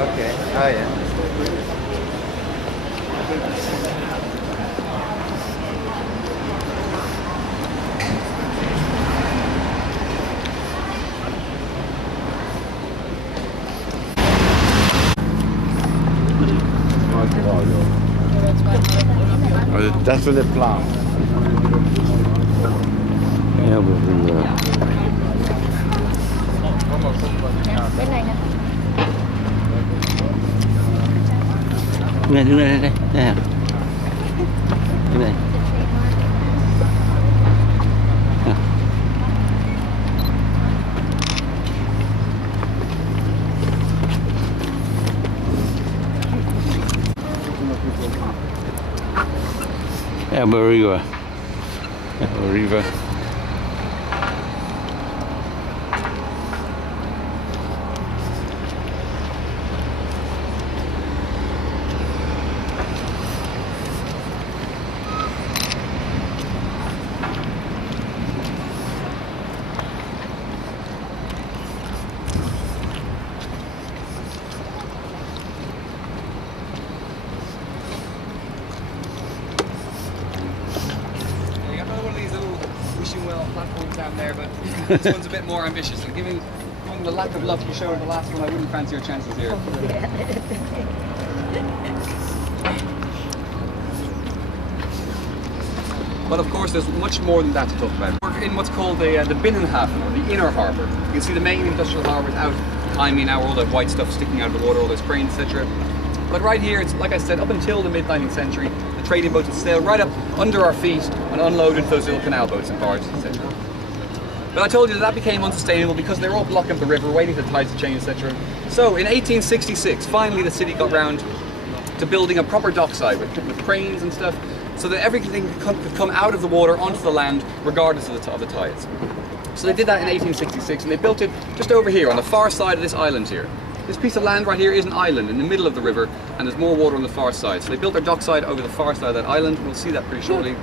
Okay. Oh yeah. that's what they plan. Yeah, Bên này nè. đứng đây, đây hả? Đứng đây. Elbe River. Elbe River. Platforms down there, but this one's a bit more ambitious. And given the lack of luck you showed in the last one, I wouldn't fancy your chances here. But of course, there's much more than that to talk about. We're in what's called the Binnenhafen, or the inner harbour. You can see the main industrial harbour is out behind me now, all the white stuff sticking out of the water, all those cranes, etc. But right here, it's like I said, up until the mid-19th century, the trading boats would sail right up under our feet and unload into those little canal boats and barges, etc. But I told you that became unsustainable because they were all blocking up the river, waiting for the tides to change, etc. So in 1866, finally the city got round to building a proper dockside with cranes and stuff, so that everything could come out of the water onto the land, regardless of the tides. So they did that in 1866, and they built it just over here on the far side of this island here. This piece of land right here is an island in the middle of the river, and there's more water on the far side. So they built their dockside over the far side of that island. We'll see that pretty shortly.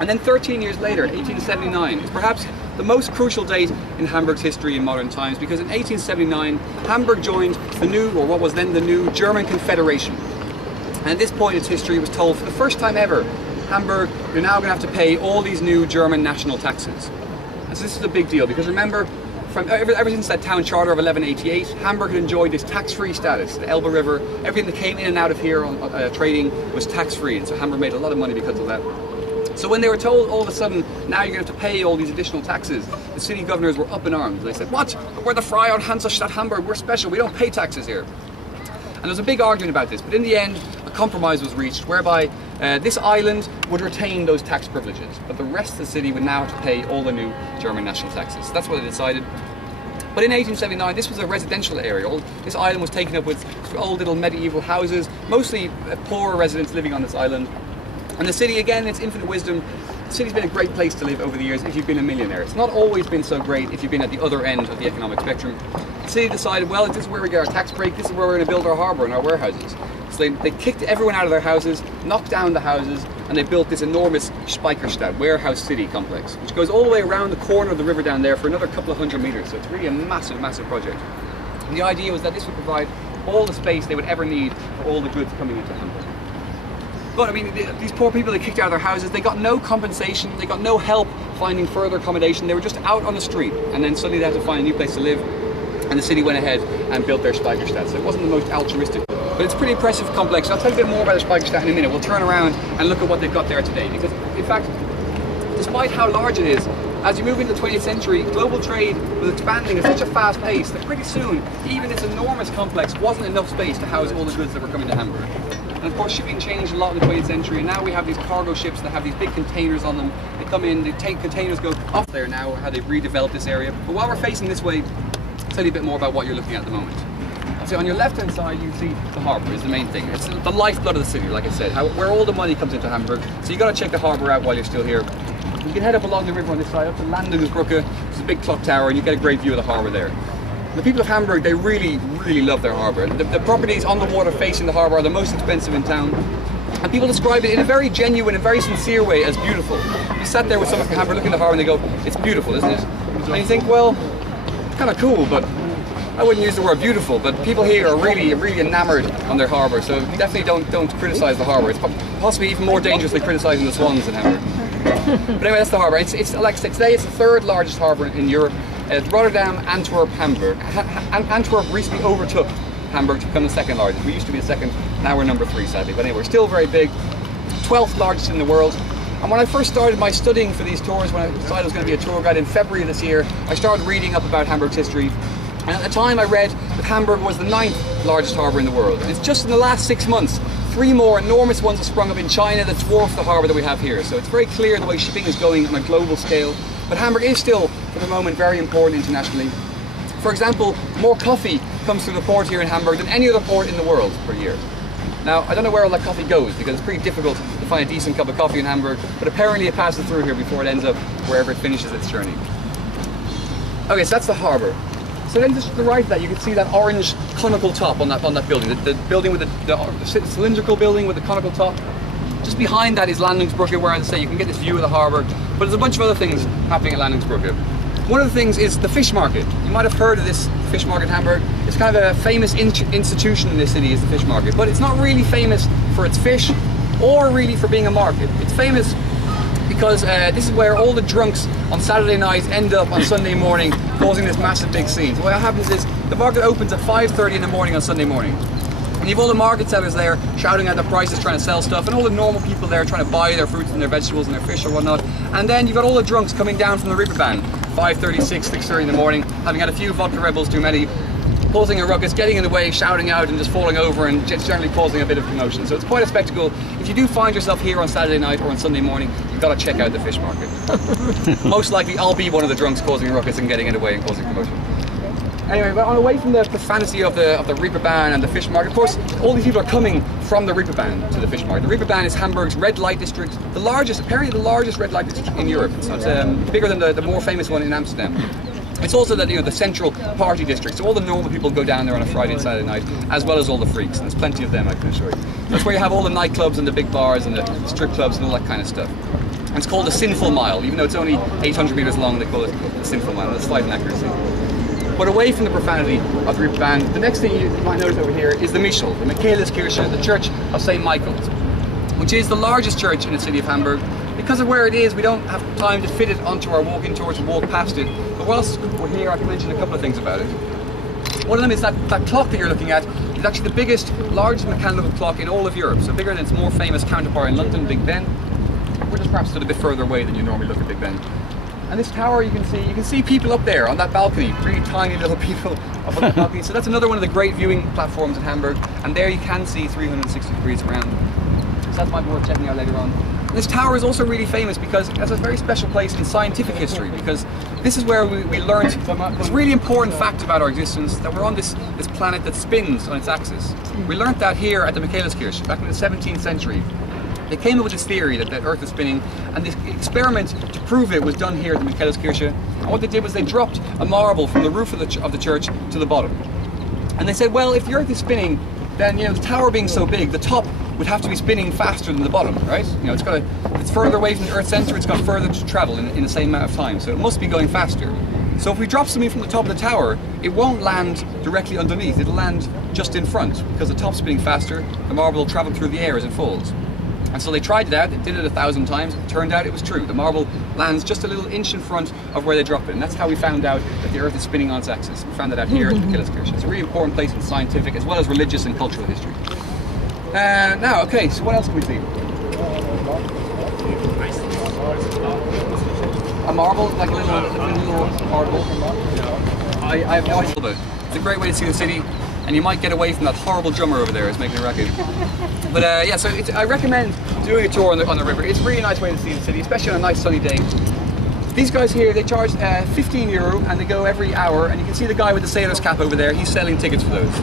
And then 13 years later, 1879, is perhaps the most crucial date in Hamburg's history in modern times, because in 1879, Hamburg joined the new, or what was then the new, German Confederation. And at this point in its history, it was told for the first time ever, Hamburg, you're now going to have to pay all these new German national taxes. And so this is a big deal, because remember, ever since that town charter of 1188, Hamburg had enjoyed this tax-free status. The Elbe River, everything that came in and out of here on trading was tax-free, and so Hamburg made a lot of money because of that. So when they were told all of a sudden, now you're going to have to pay all these additional taxes, the city governors were up in arms. They said, what? We're the Freie und Hansestadt Hamburg, we're special, we don't pay taxes here. And there was a big argument about this, but in the end, a compromise was reached whereby this island would retain those tax privileges, but the rest of the city would now have to pay all the new German national taxes. So that's what they decided. But in 1879, this was a residential area. This island was taken up with old little medieval houses, mostly poor residents living on this island. And the city, again, in its infinite wisdom, the city's been a great place to live over the years if you've been a millionaire. It's not always been so great if you've been at the other end of the economic spectrum. The city decided, well, this is where we get our tax break, this is where we're going to build our harbour and our warehouses. So they kicked everyone out of their houses, knocked down the houses, and they built this enormous Speicherstadt, warehouse city complex, which goes all the way around the corner of the river down there for another couple of hundred metres. So it's really a massive, massive project. And the idea was that this would provide all the space they would ever need for all the goods coming into Hamburg. But I mean, these poor people, they kicked out of their houses, they got no compensation, they got no help finding further accommodation, they were just out on the street, and then suddenly they had to find a new place to live, and the city went ahead and built their Speicherstadt. So it wasn't the most altruistic, but it's a pretty impressive complex. I'll tell you a bit more about the Speicherstadt in a minute. We'll turn around and look at what they've got there today, because in fact, despite how large it is, as you move into the 20th century, global trade was expanding at such a fast pace that pretty soon, even this enormous complex wasn't enough space to house all the goods that were coming to Hamburg. And of course, shipping changed a lot in the 20th century, and now we have these cargo ships that have these big containers on them. They come in, they take containers, go off there now, how they've redeveloped this area. But while we're facing this way, I'll tell you a bit more about what you're looking at the moment. So on your left-hand side, you see the harbour is the main thing. It's the lifeblood of the city, like I said, where all the money comes into Hamburg. So you've got to check the harbour out while you're still here. You can head up along the river on this side, up to Landungsbrücke, which is a big clock tower, and you get a great view of the harbour there. The people of Hamburg, they really, really love their harbour. The properties on the water facing the harbour are the most expensive in town. And people describe it in a very genuine and very sincere way as beautiful. You sat there with someone from Hamburg looking at the harbour and they go, it's beautiful, isn't it? And you think, well, it's kind of cool, but I wouldn't use the word beautiful, but people here are really, really enamoured on their harbour, so definitely don't criticise the harbour. It's possibly even more dangerous than criticising the swans in Hamburg. But anyway, that's the harbour. It's like I said, today it's the third largest harbour in Europe. Rotterdam, Antwerp, Hamburg. Antwerp recently overtook Hamburg to become the second largest. We used to be the second, now we're number 3 sadly. But anyway, we're still very big. 12th largest in the world. And when I first started my studying for these tours, when I decided I was going to be a tour guide in February of this year, I started reading up about Hamburg's history. And at the time I read that Hamburg was the 9th largest harbour in the world. And it's just in the last 6 months, 3 more enormous ones have sprung up in China that dwarf the harbour that we have here. So it's very clear the way shipping is going on a global scale. But Hamburg is still, for the moment, very important internationally. For example, more coffee comes through the port here in Hamburg than any other port in the world per year. Now, I don't know where all that coffee goes, because it's pretty difficult to find a decent cup of coffee in Hamburg, but apparently it passes through here before it ends up wherever it finishes its journey. Okay, so that's the harbour. So then just to the right of that, you can see that orange conical top on that building, the building with the cylindrical building with the conical top. Just behind that is Landungsbrücke, where, as I say, you can get this view of the harbour, but there's a bunch of other things happening at Landungsbrücke. One of the things is the fish market. You might have heard of this fish market in Hamburg. It's kind of a famous institution in this city, is the fish market, but it's not really famous for its fish or really for being a market. It's famous because this is where all the drunks on Saturday night end up on Sunday morning, causing this massive big scene. So what happens is the market opens at 5:30 in the morning on Sunday morning. And you've all the market sellers there shouting out the prices, trying to sell stuff, and all the normal people there trying to buy their fruits and their vegetables and their fish or whatnot. And then you've got all the drunks coming down from the riverband, 5:36, 6:30 in the morning, having had a few vodka rebels too many, causing a ruckus, getting in the way, shouting out and just falling over and just generally causing a bit of commotion. So it's quite a spectacle. If you do find yourself here on Saturday night or on Sunday morning, you've got to check out the fish market. Most likely I'll be one of the drunks causing a ruckus and getting in the way and causing commotion. Anyway, but away from the fantasy of the Reeperbahn and the fish market, of course, all these people are coming from the Reeperbahn to the fish market. The Reeperbahn is Hamburg's red light district, apparently the largest red light district in Europe. So it's bigger than the more famous one in Amsterdam. It's also the central party district, so all the normal people go down there on a Friday and Saturday night, as well as all the freaks, and there's plenty of them, I can assure you. That's where you have all the nightclubs and the big bars and the strip clubs and all that kind of stuff. And it's called the Sinful Mile, even though it's only 800 meters long, they call it the Sinful Mile, that's a slight inaccuracy. But away from the profanity of the Reeperbahn, the next thing you might notice over here is the Michel, the Michaeliskirche, the Church of St. Michael's, which is the largest church in the city of Hamburg. Because of where it is, we don't have time to fit it onto our walking tours and walk past it. But whilst we're here, I can mention a couple of things about it. One of them is that clock that you're looking at is actually the biggest, largest mechanical clock in all of Europe. So bigger than its more famous counterpart in London, Big Ben. We're just perhaps a bit further away than you normally look at Big Ben. And this tower, you can see people up there on that balcony, really tiny little people up on the balcony. So that's another one of the great viewing platforms in Hamburg. And there you can see 360 degrees around. So that might be worth checking out later on. This tower is also really famous because it has a very special place in scientific history, because this is where we learned this really important fact about our existence, that we're on this planet that spins on its axis. We learned that here at the Michaeliskirche back in the 17th century. They came up with this theory that the Earth is spinning, and this experiment to prove it was done here at the Michaeliskirche. And what they did was they dropped a marble from the roof of the church to the bottom. And they said, well, if the Earth is spinning, then the tower being so big, the top would have to be spinning faster than the bottom, right? It's further away from the Earth's center, it's got further to travel in the same amount of time, so it must be going faster. So if we drop something from the top of the tower, it won't land directly underneath, it'll land just in front, because the top's spinning faster, the marble will travel through the air as it falls. And so they tried it out, they did it 1,000 times, it turned out it was true. The marble lands just a little inch in front of where they drop it, and that's how we found out that the Earth is spinning on its axis. We found that out here at the Michaeliskirche. It's a really important place in scientific as well as religious and cultural history. Now, okay, so what else can we see? A marble, like a little marble. I have no idea about it. It's a great way to see the city, and you might get away from that horrible drummer over there who's making a racket. But yeah, so I recommend doing a tour on the river. It's a really nice way to see the city, especially on a nice sunny day. These guys here, they charge €15 and they go every hour, and you can see the guy with the sailor's cap over there, he's selling tickets for those.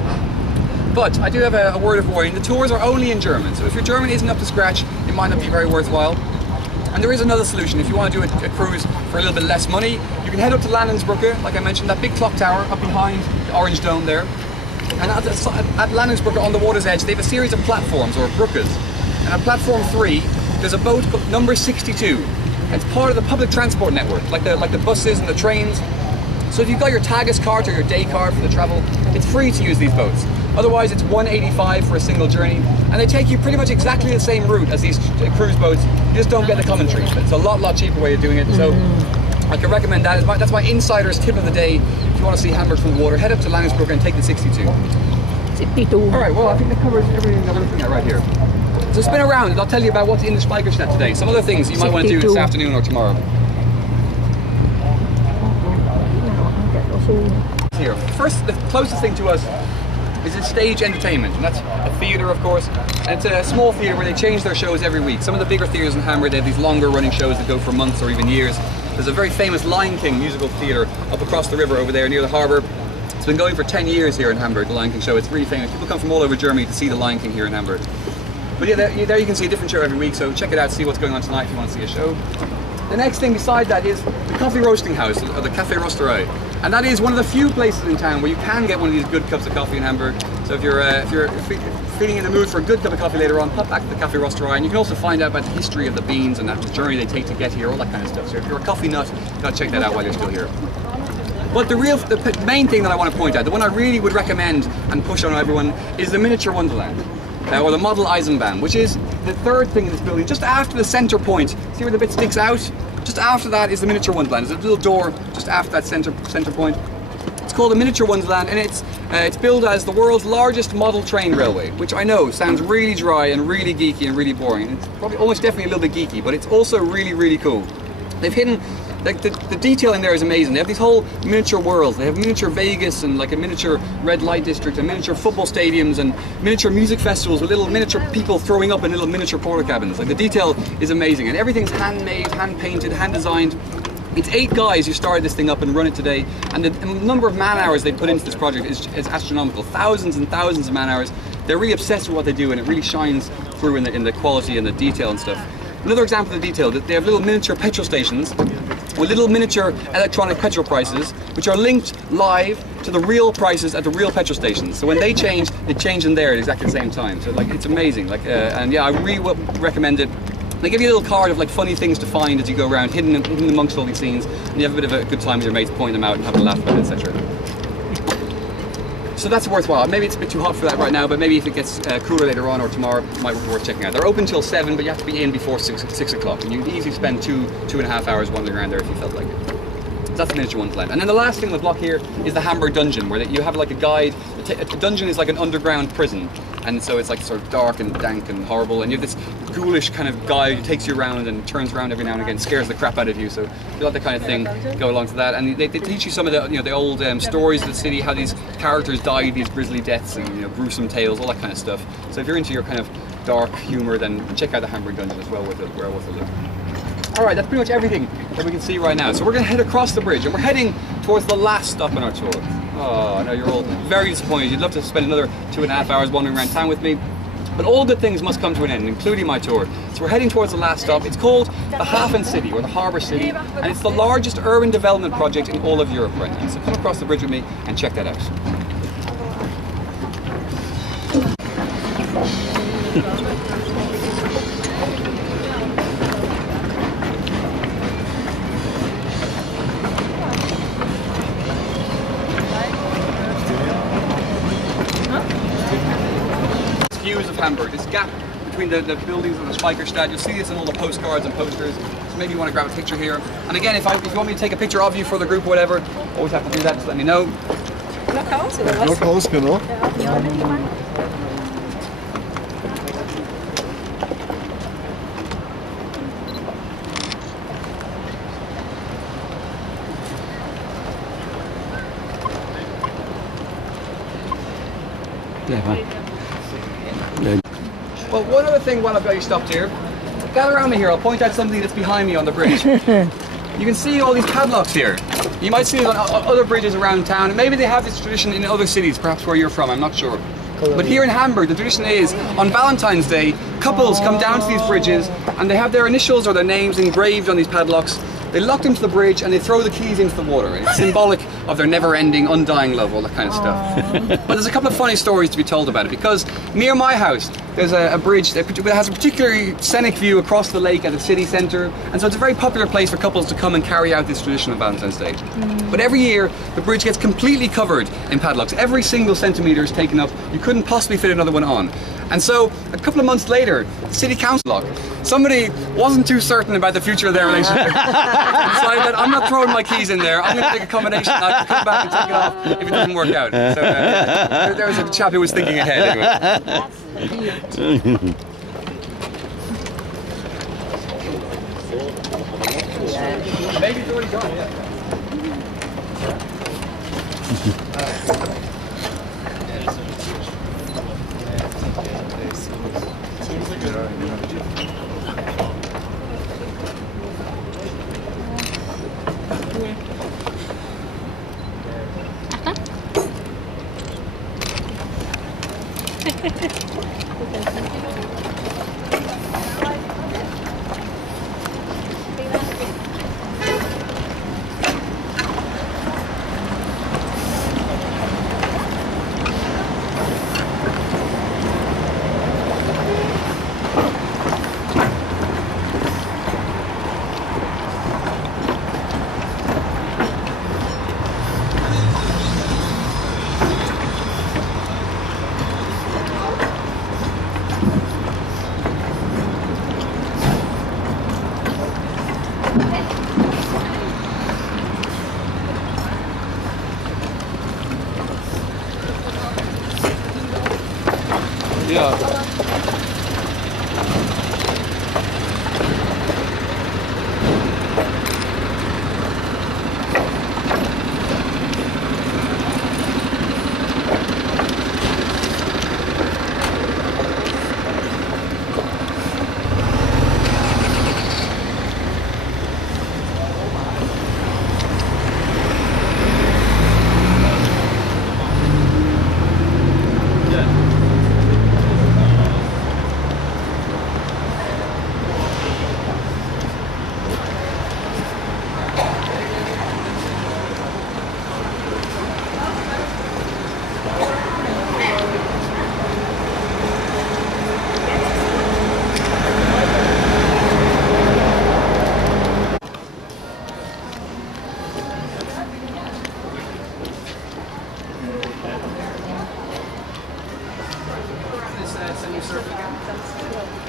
But I do have a word of warning, the tours are only in German, so if your German isn't up to scratch, it might not be very worthwhile. And there is another solution. If you want to do a cruise for a little bit less money, you can head up to Landungsbrücke, like I mentioned, that big clock tower up behind the orange dome there. And at Landungsbrücke, on the water's edge, they have a series of platforms, or brückes. And at platform 3, there's a boat called number 62. It's part of the public transport network, like the buses and the trains. So if you've got your Tages card or your day card for the travel, it's free to use these boats. Otherwise, it's $1.85 for a single journey, and they take you pretty much exactly the same route as these cruise boats. You just don't get the commentary. It's a lot cheaper way of doing it. So I can recommend that. That's my insider's tip of the day. If you want to see Hamburg from the water, head up to Landungsbrücke and take the 62. 62. All right. Well, I think that covers everything that we're looking at right here. So spin around, and I'll tell you about what's in the Speicherstadt today. Some other things you might want to do this afternoon or tomorrow. Here, first, the closest thing to us is a stage entertainment, and that's a theatre, of course. And it's a small theatre where they change their shows every week. Some of the bigger theatres in Hamburg, they have these longer running shows that go for months or even years. There's a very famous Lion King musical theatre up across the river over there near the harbour. It's been going for 10 years here in Hamburg, the Lion King show. It's really famous. People come from all over Germany to see the Lion King here in Hamburg. But yeah, there you can see a different show every week, so check it out, see what's going on tonight if you want to see a show. The next thing beside that is the coffee roasting house, or the Café Roasterij. And that is one of the few places in town where you can get one of these good cups of coffee in Hamburg. So if you're feeling in the mood for a good cup of coffee later on, pop back to the Café Roasterij, and you can also find out about the history of the beans and the journey they take to get here, all that kind of stuff. So if you're a coffee nut, you gotta check that out while you're still here. But the main thing that I want to point out, the one I really would recommend and push on everyone, is the Miniature Wonderland. Or the Model Eisenbahn, which is the third thing in this building, just after the center point. See where the bit sticks out? Just after that is the Miniature Wonderland. There's a little door just after that center point. It's called the Miniature Wonderland, and it's billed as the world's largest model train railway, which I know sounds really dry and really geeky and really boring. It's probably almost definitely a little bit geeky, but it's also really cool. They've hidden like the detail in there is amazing. They have these whole miniature worlds. They have miniature Vegas and like a miniature red light district and miniature football stadiums and miniature music festivals with little miniature people throwing up in little miniature porta cabins. Like the detail is amazing, and everything's handmade, hand painted, hand designed. It's 8 guys who started this thing up and run it today, and the number of man hours they put into this project is astronomical. Thousands and thousands of man hours. They're really obsessed with what they do, and it really shines through in the quality and the detail and stuff. Another example of the detail, that they have little miniature petrol stations with little miniature electronic petrol prices, which are linked live to the real prices at the real petrol stations. So when they change in there at exactly the same time. So like it's amazing. Like and yeah, I really recommend it. They give you a little card of like funny things to find as you go around, hidden amongst all these scenes, and you have a bit of a good time with your mates, pointing them out and having a laugh about it, etc. So that's worthwhile. Maybe it's a bit too hot for that right now, but maybe if it gets cooler later on or tomorrow, it might be worth checking out. They're open till 7, but you have to be in before 6 o'clock, and you can easily spend 2.5 hours wandering around there if you felt like it. So that's the miniature Wonderland. And then the last thing on the block here is the Hamburg Dungeon, where you have like a guide. The dungeon is like an underground prison, and so it's like sort of dark and dank and horrible, and you have this ghoulish kind of guy who takes you around and turns around every now and again, scares the crap out of you. So if you like that kind of thing, go along to that. And they teach you some of the the old stories of the city, how these characters died, these grisly deaths, and gruesome tales, all that kind of stuff. So if you're into your kind of dark humour, then check out the Hamburg Dungeon as well, worth a look. Alright, that's pretty much everything that we can see right now. So we're going to head across the bridge, and we're heading towards the last stop in our tour. Oh, I know you're all very disappointed. You'd love to spend another 2.5 hours wandering around town with me. But all good things must come to an end, including my tour. So we're heading towards the last stop. It's called the Hafen City, or the Harbour City, and it's the largest urban development project in all of Europe right now. So come across the bridge with me and check that out. Views of Hamburg, this gap between the buildings and the Speicherstadt. You'll see this in all the postcards and posters, so maybe you want to grab a picture here. And again, if you want me to take a picture of you for the group or whatever, always have to do that, just let me know. Blockhaus, genau. Well, one other thing while I've got you stopped here, gather around me here, I'll point out something that's behind me on the bridge. You can see all these padlocks here. You might see it on other bridges around town, and maybe they have this tradition in other cities, perhaps where you're from, I'm not sure. But here in Hamburg, the tradition is, on Valentine's Day, couples come down to these bridges, and they have their initials or their names engraved on these padlocks. They lock them to the bridge and they throw the keys into the water. It's symbolic of their never-ending, undying love, all that kind of stuff. But there's a couple of funny stories to be told about it, because near my house there's a bridge that has a particularly scenic view across the lake at the city centre, and so it's a very popular place for couples to come and carry out this tradition on Valentine's Day. But every year the bridge gets completely covered in padlocks. Every single centimetre is taken up. You couldn't possibly fit another one on. And so, a couple of months later, the city council, somebody wasn't too certain about the future of their relationship. Decided that I'm not throwing my keys in there, I'm going to take a combination, I can come back and take it off if it doesn't work out. So there was a chap who was thinking ahead anyway. Maybe it's already gone, yeah. Yeah.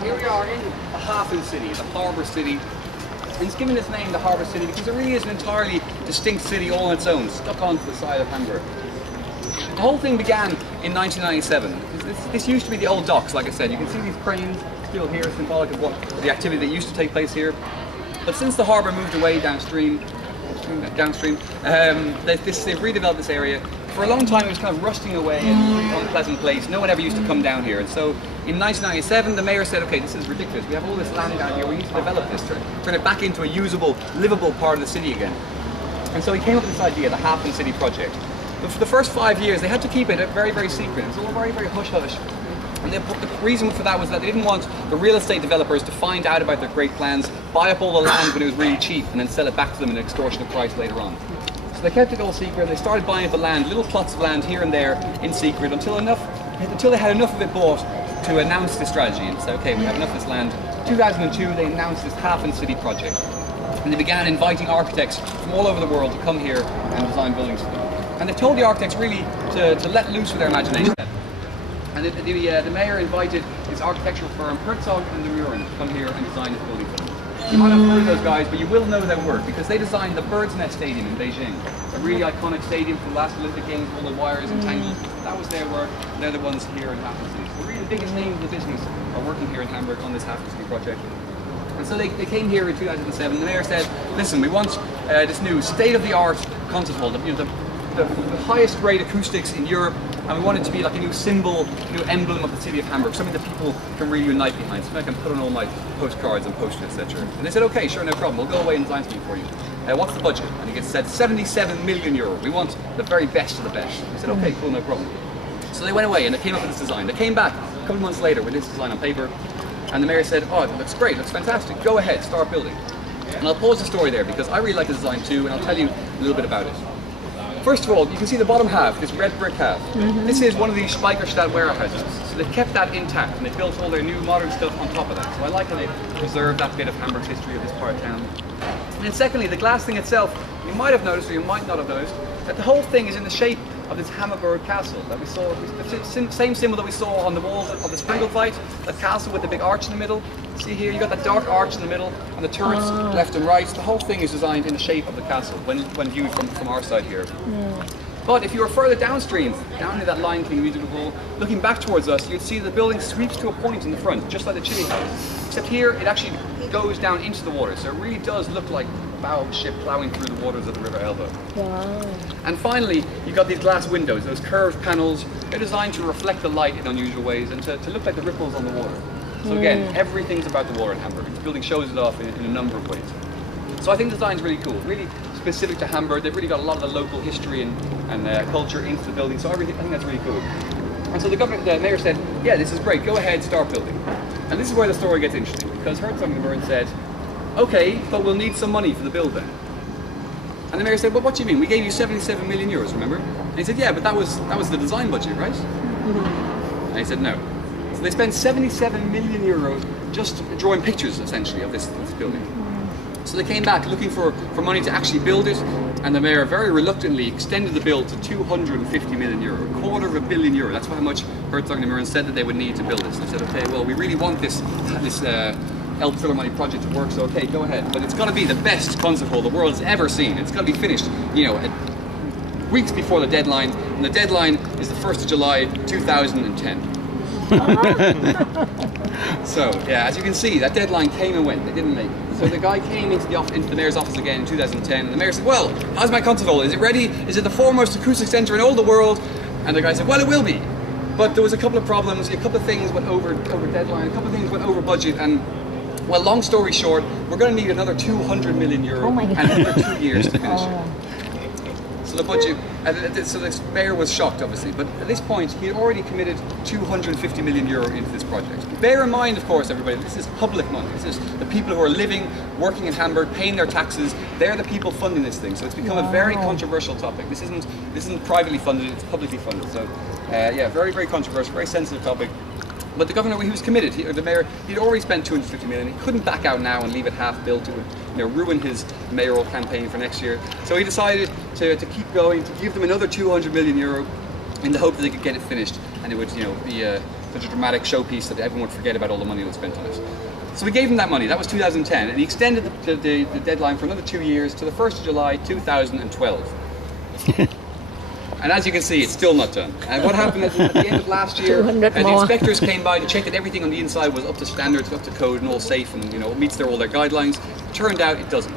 here we are in the Hafen city, the harbour city. And it's given its name the harbour city because it really is an entirely distinct city all on its own, stuck onto the side of Hamburg. The whole thing began in 1997. This used to be the old docks, like I said. You can see these cranes still here, symbolic of what the activity that used to take place here. But since the harbour moved away downstream, they've redeveloped this area. For a long time it was kind of rusting away and an unpleasant place. No one ever used to come down here. And so in 1997 the mayor said, okay, this is ridiculous. We have all this land down here, we need to develop this, turn it back into a usable, livable part of the city again. And so he came up with this idea, the Hafen City project. But for the first 5 years they had to keep it very, very secret. It was all very, very hush-hush. And the reason for that was that they didn't want the real estate developers to find out about their great plans, buy up all the land when it was really cheap, and then sell it back to them at an extortionate price later on. So they kept it all secret, and they started buying up the land, little plots of land here and there in secret, until they had enough of it bought to announce this strategy and say, okay, we have enough of this land. In 2002 they announced this Hafen City project, and they began inviting architects from all over the world to come here and design buildings for them. And they told the architects really to let loose with their imagination. And the mayor invited his architectural firm, Herzog and de Meuron, to come here and design this building for them. You might not have heard of those guys, but you will know their work because they designed the Bird's Nest Stadium in Beijing. A really iconic stadium from the last Olympic Games, all the wires entangled. That was their work. They're the ones here in Hafen City. So really the biggest names of the business are working here in Hamburg on this Hafen City project. And so they came here in 2007. The mayor said, listen, we want this new state-of-the-art concert hall, the highest grade acoustics in Europe, and we want it to be like a new symbol, a new emblem of the city of Hamburg, something that people can really unite behind, something I can put on all my postcards and posters, etc. And they said, okay, sure, no problem, we'll go away and design something for you. What's the budget? And he said, 77 million euro. We want the very best of the best. They said, okay, cool, no problem. So they went away and they came up with this design. They came back a couple of months later with this design on paper, and the mayor said, oh, it looks great, looks fantastic, go ahead, start building. And I'll pause the story there because I really like the design too, and I'll tell you a little bit about it. First of all, you can see the bottom half, this red brick half. This is one of these Speicherstadt warehouses. So they've kept that intact and they built all their new modern stuff on top of that. So I like how they preserved that bit of Hamburg's history of this part of town. And then secondly, the glass thing itself, you might have noticed or you might not have noticed, that the whole thing is in the shape of this Hammerburg castle that we saw, the same symbol that we saw on the walls of the Springelfight, that castle with the big arch in the middle. See here, you got that dark arch in the middle and the turrets left and right. The whole thing is designed in the shape of the castle when viewed from our side here. But if you were further downstream, down in that Lion King musical hall, looking back towards us, you'd see the building sweeps to a point in the front, just like the Chili House. Except here, it actually goes down into the water, so it really does look like a bow of a ship ploughing through the waters of the River Elbe. Wow. And finally, you've got these glass windows, those curved panels. They're designed to reflect the light in unusual ways and to look like the ripples on the water. So again, everything's about the water in Hamburg. The building shows it off in a number of ways. So I think the design's really cool, really specific to Hamburg. They've really got a lot of the local history and culture into the building, so I think that's really cool. And so the mayor said, yeah, this is great, go ahead, start building. And this is where the story gets interesting, because Herzog and de Meuron said, okay, but we'll need some money for the build then. And the mayor said, well, what do you mean? We gave you 77 million euros, remember? And he said, yeah, but that was the design budget, right? And he said, no. So they spent 77 million euros just drawing pictures, essentially, of this building. So they came back looking for money to actually build it, and the mayor very reluctantly extended the bill to 250 million euro, €250 million. That's how much Herzog and de Meuron said that they would need to build this. They said, okay, well, we really want this Elb Philharmonic project to work, so okay, go ahead. But it's got to be the best concert hall the world has ever seen. It's got to be finished, weeks before the deadline, and the deadline is the 1st of July, 2010. So, yeah, as you can see, that deadline came and went. They didn't make it. So the guy came into the mayor's office again in 2010, and the mayor said, well, how's my concert hall? Is it ready? Is it the foremost acoustic centre in all the world? And the guy said, well, it will be. But there was a couple of problems, a couple of things went over deadline, a couple of things went over budget, and, well, long story short, we're going to need another 200 million euro and another 2 years to finish it. So the budget, so the mayor was shocked, obviously, but at this point, he had already committed 250 million euro into this project. Bear in mind, of course, everybody, this is public money. This is the people who are living, working in Hamburg, paying their taxes. They're the people funding this thing, so it's become a very controversial topic. This isn't privately funded, it's publicly funded. So, yeah, very, very controversial, very sensitive topic. But the governor, he was committed. The mayor, he'd already spent 250 million. He couldn't back out now and leave it half built. It would, ruin his mayoral campaign for next year. So he decided to keep going, to give them another 200 million euro in the hope that they could get it finished, and it would, be such a dramatic showpiece that everyone would forget about all the money that was spent on it. So we gave him that money. That was 2010, and he extended the deadline for another 2 years to the 1st of July 2012. And as you can see, it's still not done. And what happened at the end of last year, the inspectors came by to check that everything on the inside was up to standards, up to code, and all safe, and meets all their guidelines. Turned out it doesn't.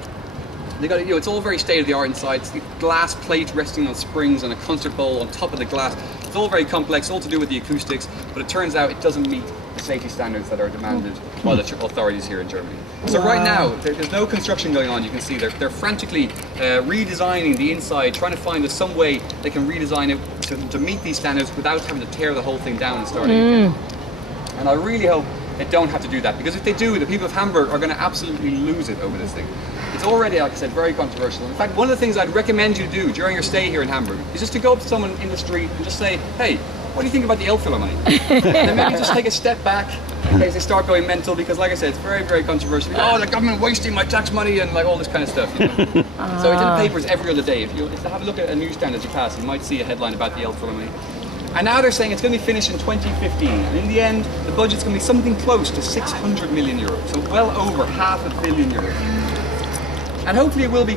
They got it's all very state of the art inside. It's the glass plate resting on springs and a concert bowl on top of the glass. It's all very complex, all to do with the acoustics, but it turns out it doesn't meet the safety standards that are demanded by the authorities here in Germany. So right now, there's no construction going on. You can see they're frantically redesigning the inside, trying to find some way they can redesign it to meet these standards without having to tear the whole thing down and start again. And I really hope they don't have to do that, because if they do, the people of Hamburg are going to absolutely lose it over this thing. It's already, like I said, very controversial. In fact, one of the things I'd recommend you do during your stay here in Hamburg is just to go up to someone in the street and just say, hey, what do you think about the Elbphilharmonie? And then maybe just take a step back in case they start going mental, because like I said, it's very, very controversial. Oh, the government wasting my tax money and like all this kind of stuff. So it's in the papers every other day. If you have a look at a newsstand as you pass, you might see a headline about the Elbphilharmonie. And now they're saying it's going to be finished in 2015. And in the end, the budget's going to be something close to 600 million euros. So well over €500 million. And hopefully it will be,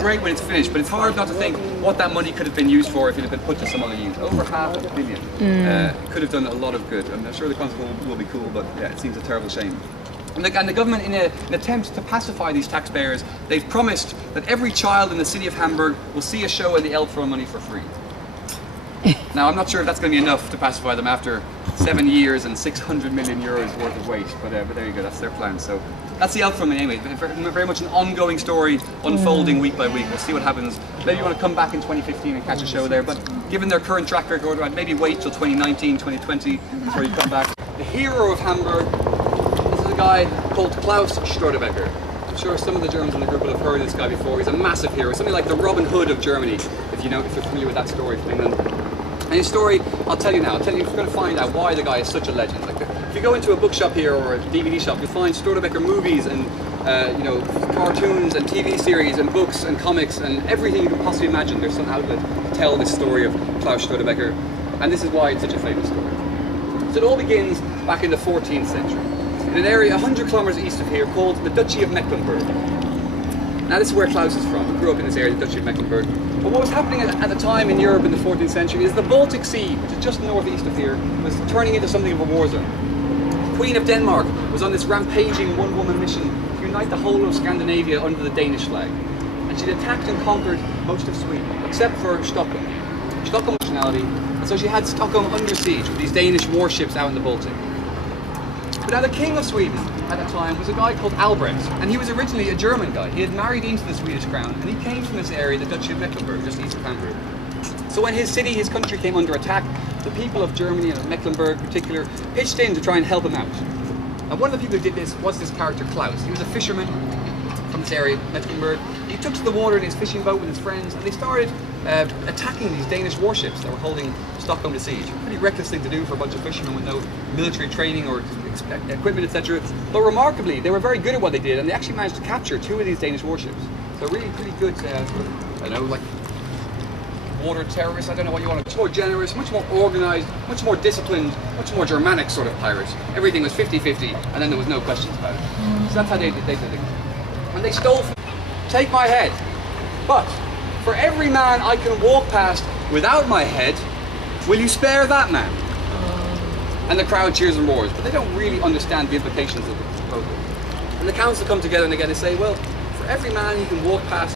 great when it's finished, but it's hard not to think what that money could have been used for if it had been put to some other use. Over €500 million. Could have done a lot of good. I'm sure the concert will be cool, but yeah, it seems a terrible shame. And the government, in an attempt to pacify these taxpayers, they've promised that every child in the city of Hamburg will see a show in the Elbphilharmonie for free. Now, I'm not sure if that's going to be enough to pacify them after 7 years and 600 million euros worth of waste, but there you go, that's their plan. So that's the Elbphilharmonie anyway. Very much an ongoing story, unfolding week by week. We'll see what happens. Maybe you want to come back in 2015 and catch a show there, but given their current track record, I'd maybe wait till 2019, 2020 before you come back. The hero of Hamburg, this is a guy called Klaus Störtebeker. I'm sure some of the Germans in the group will have heard of this guy before. He's a massive hero, something like the Robin Hood of Germany, if you're familiar with that story from England. And his story, I'll tell you now, you're going to find out why the guy is such a legend. Like, if you go into a bookshop here or a DVD shop, you'll find Störtebeker movies and cartoons and TV series and books and comics and everything you can possibly imagine. There's some outlet to tell this story of Klaus Störtebeker, and this is why it's such a famous story. So it all begins back in the 14th century, in an area 100 kilometers east of here called the Duchy of Mecklenburg. Now this is where Klaus is from. He grew up in this area, the Duchy of Mecklenburg. But what was happening at the time in Europe in the 14th century is the Baltic Sea, which is just northeast of here, was turning into something of a war zone. The Queen of Denmark was on this rampaging one-woman mission to unite the whole of Scandinavia under the Danish flag. And she'd attacked and conquered most of Sweden, except for Stockholm. Stockholm nationality, and so she had Stockholm under siege with these Danish warships out in the Baltic. But now the King of Sweden at the time was a guy called Albrecht, and he was originally a German guy. He had married into the Swedish crown, and he came from this area, the Duchy of Mecklenburg, just east of Hamburg. So when his city, his country came under attack, the people of Germany and of Mecklenburg in particular pitched in to try and help him out. And one of the people who did this was this character Klaus. He was a fisherman from this area, Mecklenburg. He took to the water in his fishing boat with his friends, and they started attacking these Danish warships that were holding Stockholm to siege. A pretty reckless thing to do for a bunch of fishermen with no military training or equipment, etc. But remarkably, they were very good at what they did, and they actually managed to capture 2 of these Danish warships. So really pretty good, I don't know, like water terrorists, I don't know what you want to, much more generous, much more organized, much more disciplined, much more Germanic sort of pirates. Everything was 50-50, and then there was no questions about it. So that's how they did it. And they stole from me. Take my head. But for every man I can walk past without my head, will you spare that man? And the crowd cheers and roars, but they don't really understand the implications of the proposal. And the council come together and again they say, well, for every man you can walk past